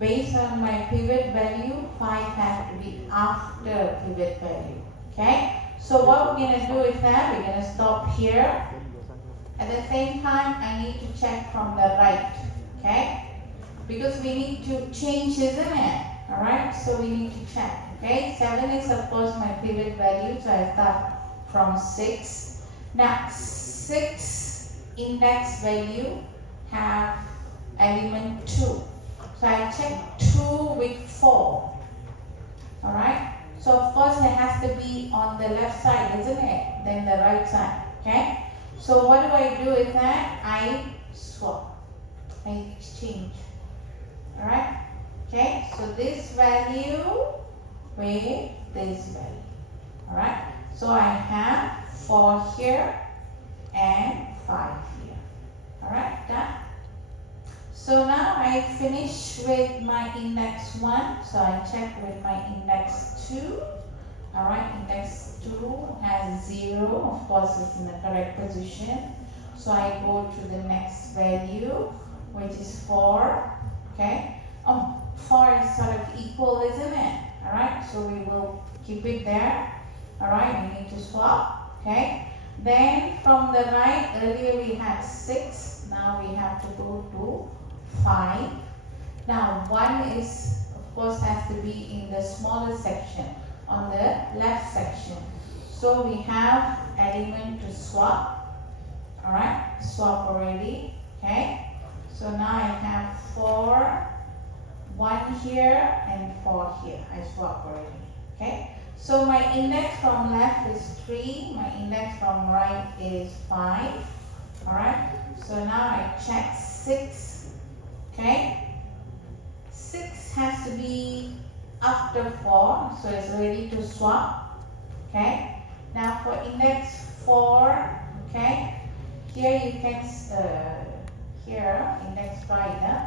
based on my pivot value, 5 has to be after pivot value. Okay. So what we're going to do is that we're going to stop here. At the same time, I need to check from the right. Okay. Because we need to change, isn't it? Alright. So we need to check. Okay. 7 is of course my pivot value. So I start from 6. Now 6 index value have element 2. So I check 2 with 4. Alright. So of course it has to be on the left side, isn't it? Then the right side. Okay. So what do I do is that I swap. I exchange. Alright. Okay. So this value with this value. Alright. So I have 4 here and 5 here. Alright. Done. So now I finish with my index 1. So I check with my index 2. Alright, index 2 has 0. Of course, it's in the correct position. So I go to the next value, which is 4. Okay. Oh, 4 is sort of equal, isn't it? Alright, so we will keep it there. Alright, we need to swap. Okay. Then from the right, earlier we had 6. Now we have to go to 5. Now 1 is, of course, has to be in the smaller section, on the left section. So we have element to swap. Alright, swap already. Okay. So now I have 4, 1 here and 4 here. I swap already. Okay. So my index from left is 3. My index from right is 5. Alright. So now I check 6. Okay, 6 has to be after 4, so it's ready to swap. Okay, now for index 4, okay, here you can, here index right,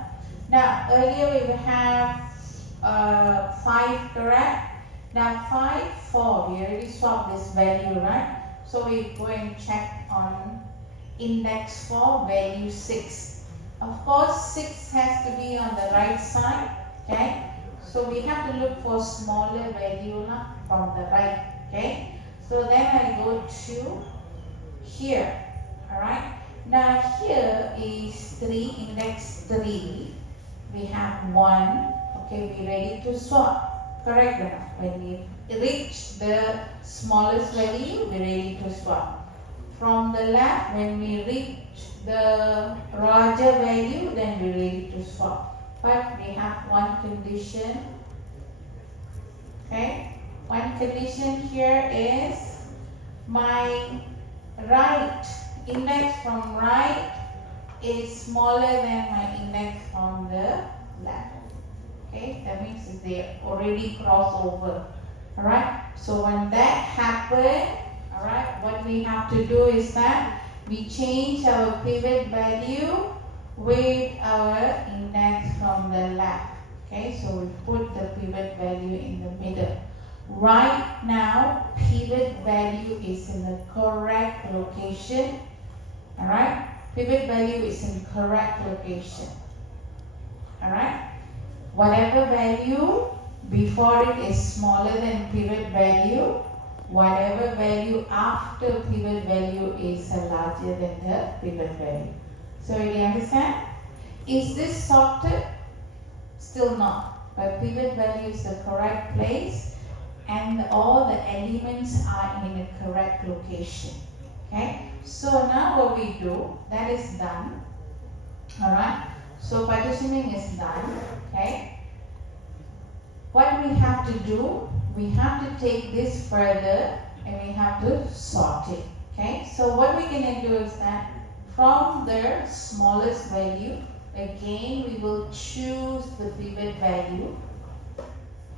Now earlier we have 5, correct? Now 5, 4, we already swapped this value, right? So we go and check on index 4, value 6. Of course 6 has to be on the right side, okay? So we have to look for smaller value from the right, okay? So then I go to here, alright? Now here is 3, index 3. We have 1, okay, we ready to swap, correct enough? When we reach the smallest value, we ready to swap. From the left, when we reach the larger value, then we ready to swap. But we have one condition, okay? One condition here is my right index from right is smaller than my index from the left. Okay, that means they already cross over. Alright, so when that happens, alright, what we have to do is that we change our pivot value with our index from the left. Okay, so we put the pivot value in the middle. Right now, pivot value is in the correct location. Alright, pivot value is in correct location. Alright, whatever value before it is smaller than pivot value, whatever value after pivot value is larger than the pivot value. So you understand? Is this sorted? Still not. But pivot value is the correct place and all the elements are in a correct location. Okay? So now what we do, that is done. Alright? So partitioning is done. Okay? What we have to do, we have to take this further and we have to sort it. Okay? So what we're going to do is that from the smallest value, again we will choose the pivot value.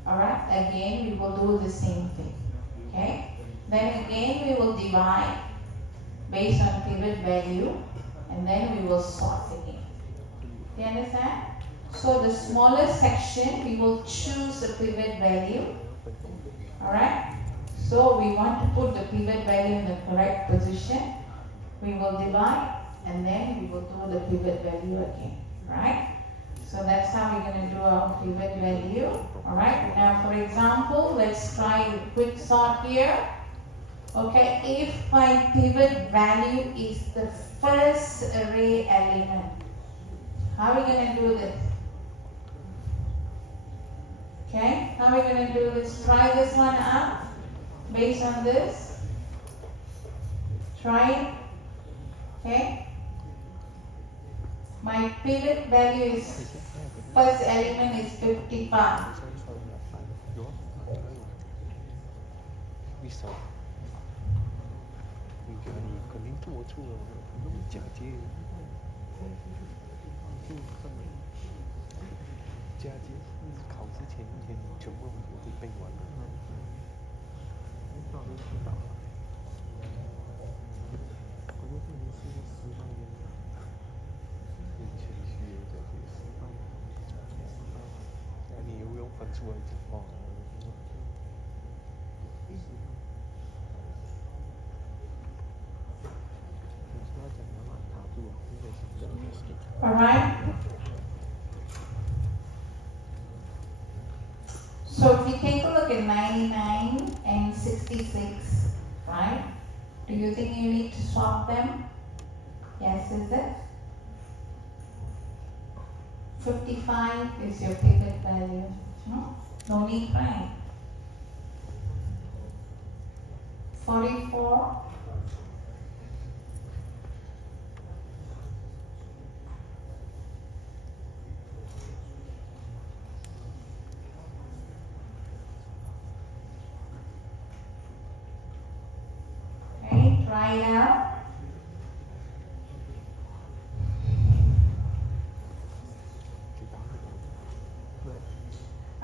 Alright? Again we will do the same thing. Okay? Then again we will divide based on pivot value and then we will sort again. Do you understand? So the smallest section we will choose the pivot value. Alright? So we want to put the pivot value in the correct position. We will divide and then we will do the pivot value again. Right? So that's how we're going to do our pivot value. Alright? Now for example, let's try a quick sort here. Okay, if my pivot value is the first array element, how are we going to do this? Okay, how are we going to do this? Try this one out based on this. Try it. Okay. My pivot value is, first element is 55. Alright. So if you take a look at 99 and 66, right? Do you think you need to swap them? Yes, is it? 55 is your pivot value. No? No need, right? 44. Okay, try it out.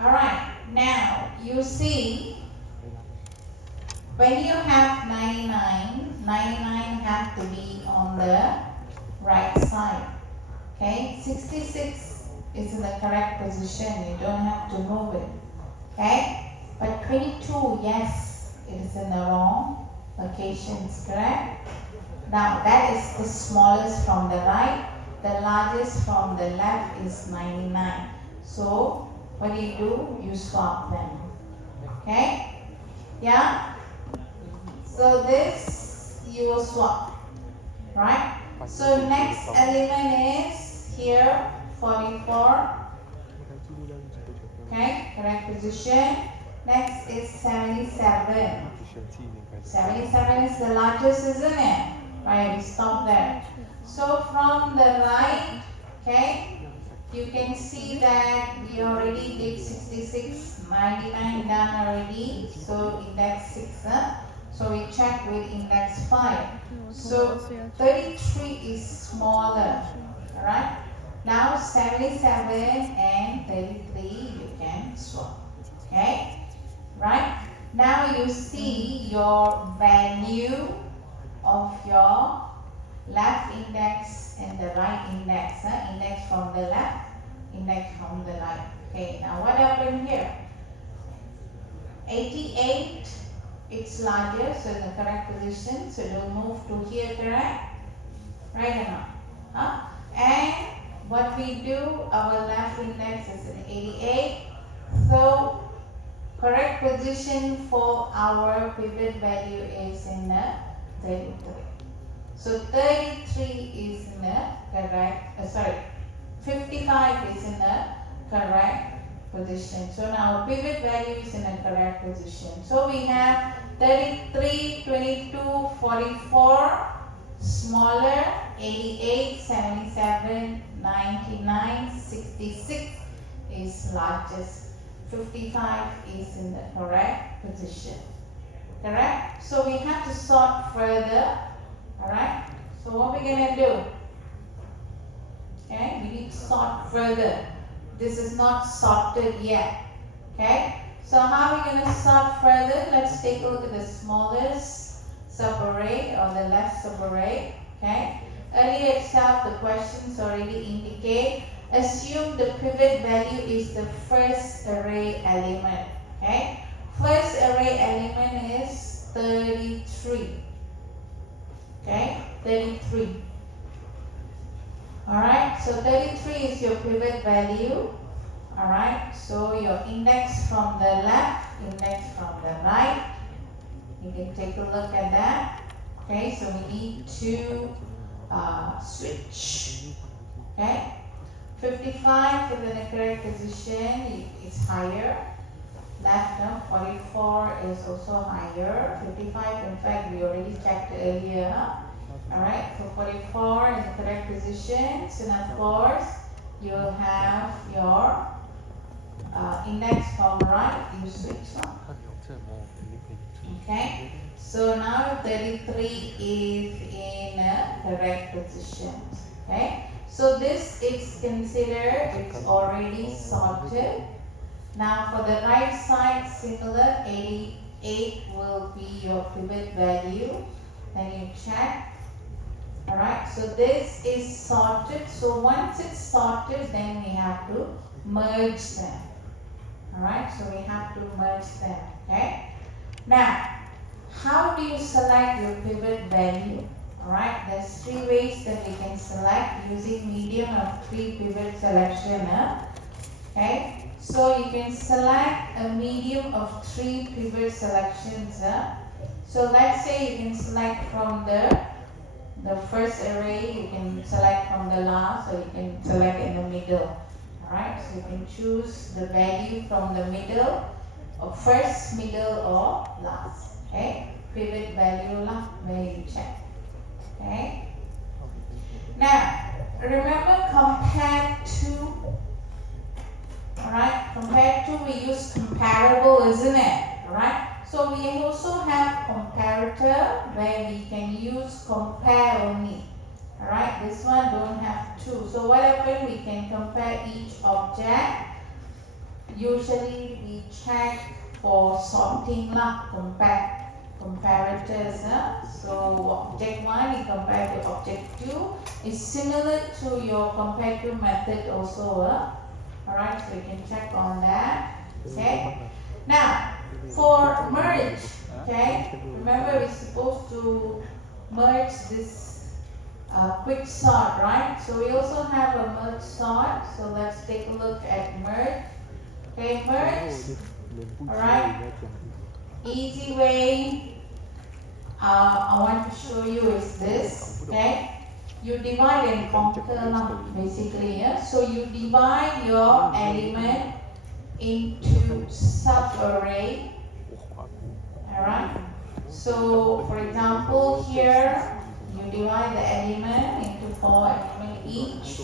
Alright, now you see when you have 99, 99 have to be on the right side. Okay, 66 is in the correct position. You don't have to move it. Okay? But 22, yes, it is in the wrong location. It's correct. Now that is the smallest from the right. The largest from the left is 99. So what do? You swap them. Okay? Yeah? So this you will swap. Right? So next element is here 44. Okay, correct position. Next is 77. 77 is the largest, isn't it? Right, we stop there. So from the right, okay, you can see that we already did 66, 99 done already. So index 6, so we check with index 5. So 33 is smaller, alright? Now 77 and 33 you can swap, okay? Right? Now you see your value of your left index and the right index. Index from the left, index from the right. Okay, now what happened here? 88, it's larger, so in the correct position. So it will move to here, correct? Right or not? Huh? And what we do, our left index is an 88. So correct position for our pivot value is in the 33. So 33 is in the correct, 55 is in the correct position. So now pivot value is in the correct position. So we have 33, 22, 44, smaller, 88, 77, 99, 66 is largest. 55 is in the correct position. Correct? So we have to sort further. Alright? So what we're going to do? Okay? We need to sort further. This is not sorted yet. Okay? So how are we going to sort further? Let's take a look at the smallest subarray or the left subarray. Okay? Earlier itself the questions already indicate. Assume the pivot value is the first array element. Okay? First array element is 33. Okay? 33. Alright, so 33 is your pivot value. Alright, so your index from the left, index from the right. You can take a look at that. Okay, so we need to switch. Okay? 55 is in the correct position, it's higher. Left, 44 is also higher. 55, in fact, we already checked earlier. Alright, so 44 is the correct position. So now, of course, you will have your index from right, you switch. Okay, so now 33 is in a correct position. Okay. So this is considered, it's already sorted. Now for the right side, similar, 88 will be your pivot value. Then you check. Alright, so this is sorted. So once it's sorted, then we have to merge them. Alright, so we have to merge them. Okay. Now, how do you select your pivot value? Alright, there's 3 ways that we can select using medium of 3 pivot selection. Okay, so you can select a medium of 3 pivot selections. So let's say you can select from the first array, you can select from the last, or you can select in the middle. Alright, so you can choose the value from the middle, or first, middle, or last. Okay, pivot value where you check. Okay. Now, remember compared to, alright, compared to we use comparable, isn't it? Alright, so we also have comparator where we can use compare only. Alright, this one don't have two. So what happens, we can compare each object. Usually we check for sorting comparators. So object 1 you compare to object 2, is similar to your comparative method also. Alright, so you can check on that. Okay. Now, for merge, okay, remember we're supposed to merge this quick sort, right? So we also have a merge sort. So let's take a look at merge. Okay, merge. Alright, easy way I want to show you is this. Okay, you divide and conquer basically. Yeah? So you divide your element into sub-array. Alright. So for example here you divide the element into 4 elements each,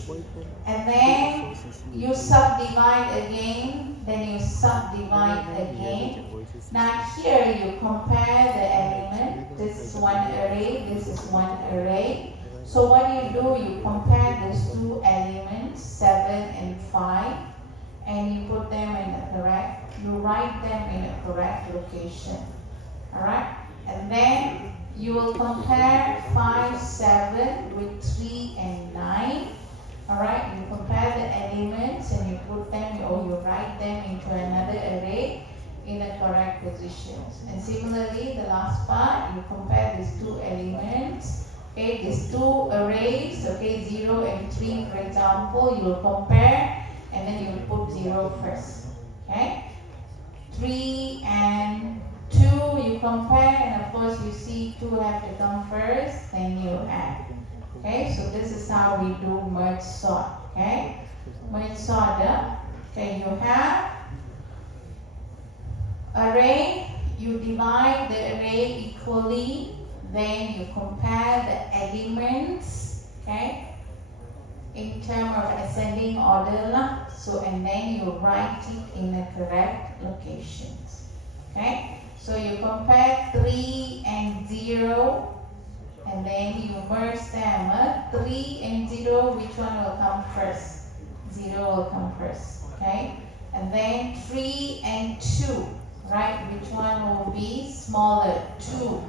and then you subdivide again, then you subdivide again. Now here you compare the element. This is one array, this is one array. So what you do, you compare these two elements, 7 and 5, and you put them in the correct, you write them in a correct location. Alright? And then you will compare 5, 7 with 3 and 9. Alright? You compare the elements and you put them, or you write them into another array in the correct positions. And similarly, the last part, you compare these two elements. Okay, these two arrays, okay, 0 and 3, for example, you will compare and then you will put 0 first. Okay? 3 and 2 you compare, and of course you see 2 have to come first, then you add. Okay, so this is how we do merge sort. Okay, merge sort. Okay, you have array, you divide the array equally, then you compare the elements, okay, in terms of ascending order. So, and then you write it in the correct locations. Okay, so you compare 3 and 0, and then you merge them. 3 and 0, which one will come first? 0 will come first. Okay, and then 3 and 2, right? Which one will be smaller? 2.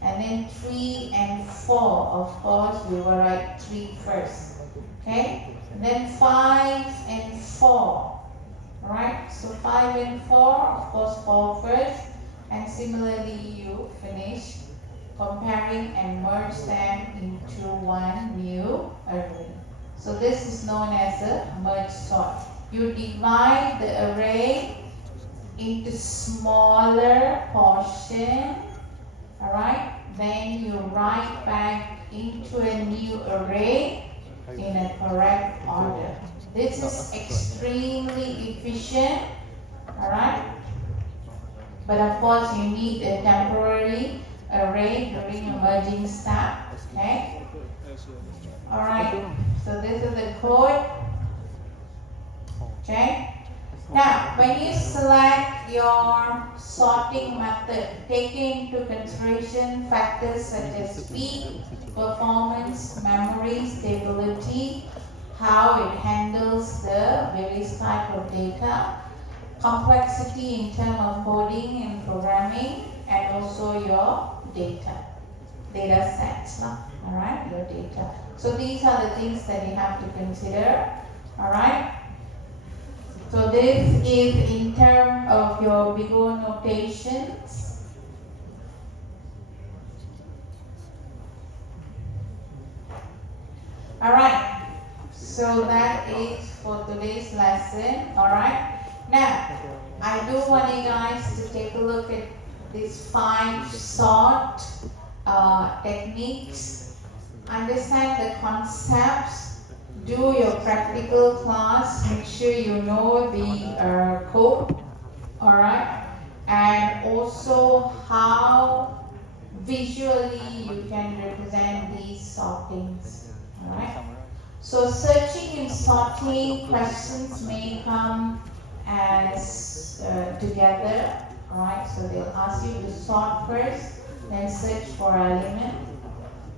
And then 3 and 4, of course, we will write 3 first. Okay? And then 5 and 4. Alright? So 5 and 4, of course, 4 first. And similarly, you finish comparing and merge them into one new array. So this is known as a merge sort. You divide the array into smaller portion. Alright, then you write back into a new array in a correct order. This is extremely efficient. Alright, but of course you need a temporary array during your merging step. Okay. Alright, so this is the code. Okay. Now, when you select your sorting method, taking into consideration factors such as speed, performance, memory, stability, how it handles the various type of data, complexity in terms of coding and programming, and also your data sets, alright, your data. So these are the things that you have to consider, alright. So this is in terms of your bigger notations. Alright, so that is for today's lesson. Alright, now I do want you guys to take a look at these 5 sort techniques. Understand the concepts. Do your practical class, make sure you know the code, alright, and also how visually you can represent these sortings, alright. So searching and sorting questions may come as together, alright, so they'll ask you to sort first, then search for element,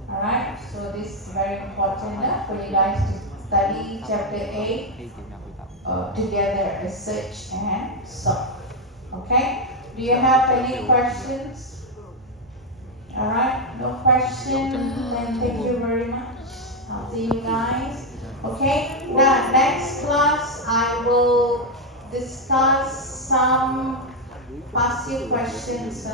alright, so this is very important for you guys to study chapter 8 together as search and sort. Okay? Do you have any questions? Alright, no questions, then thank you very much. See you guys. Okay. The next class I will discuss some passive questions.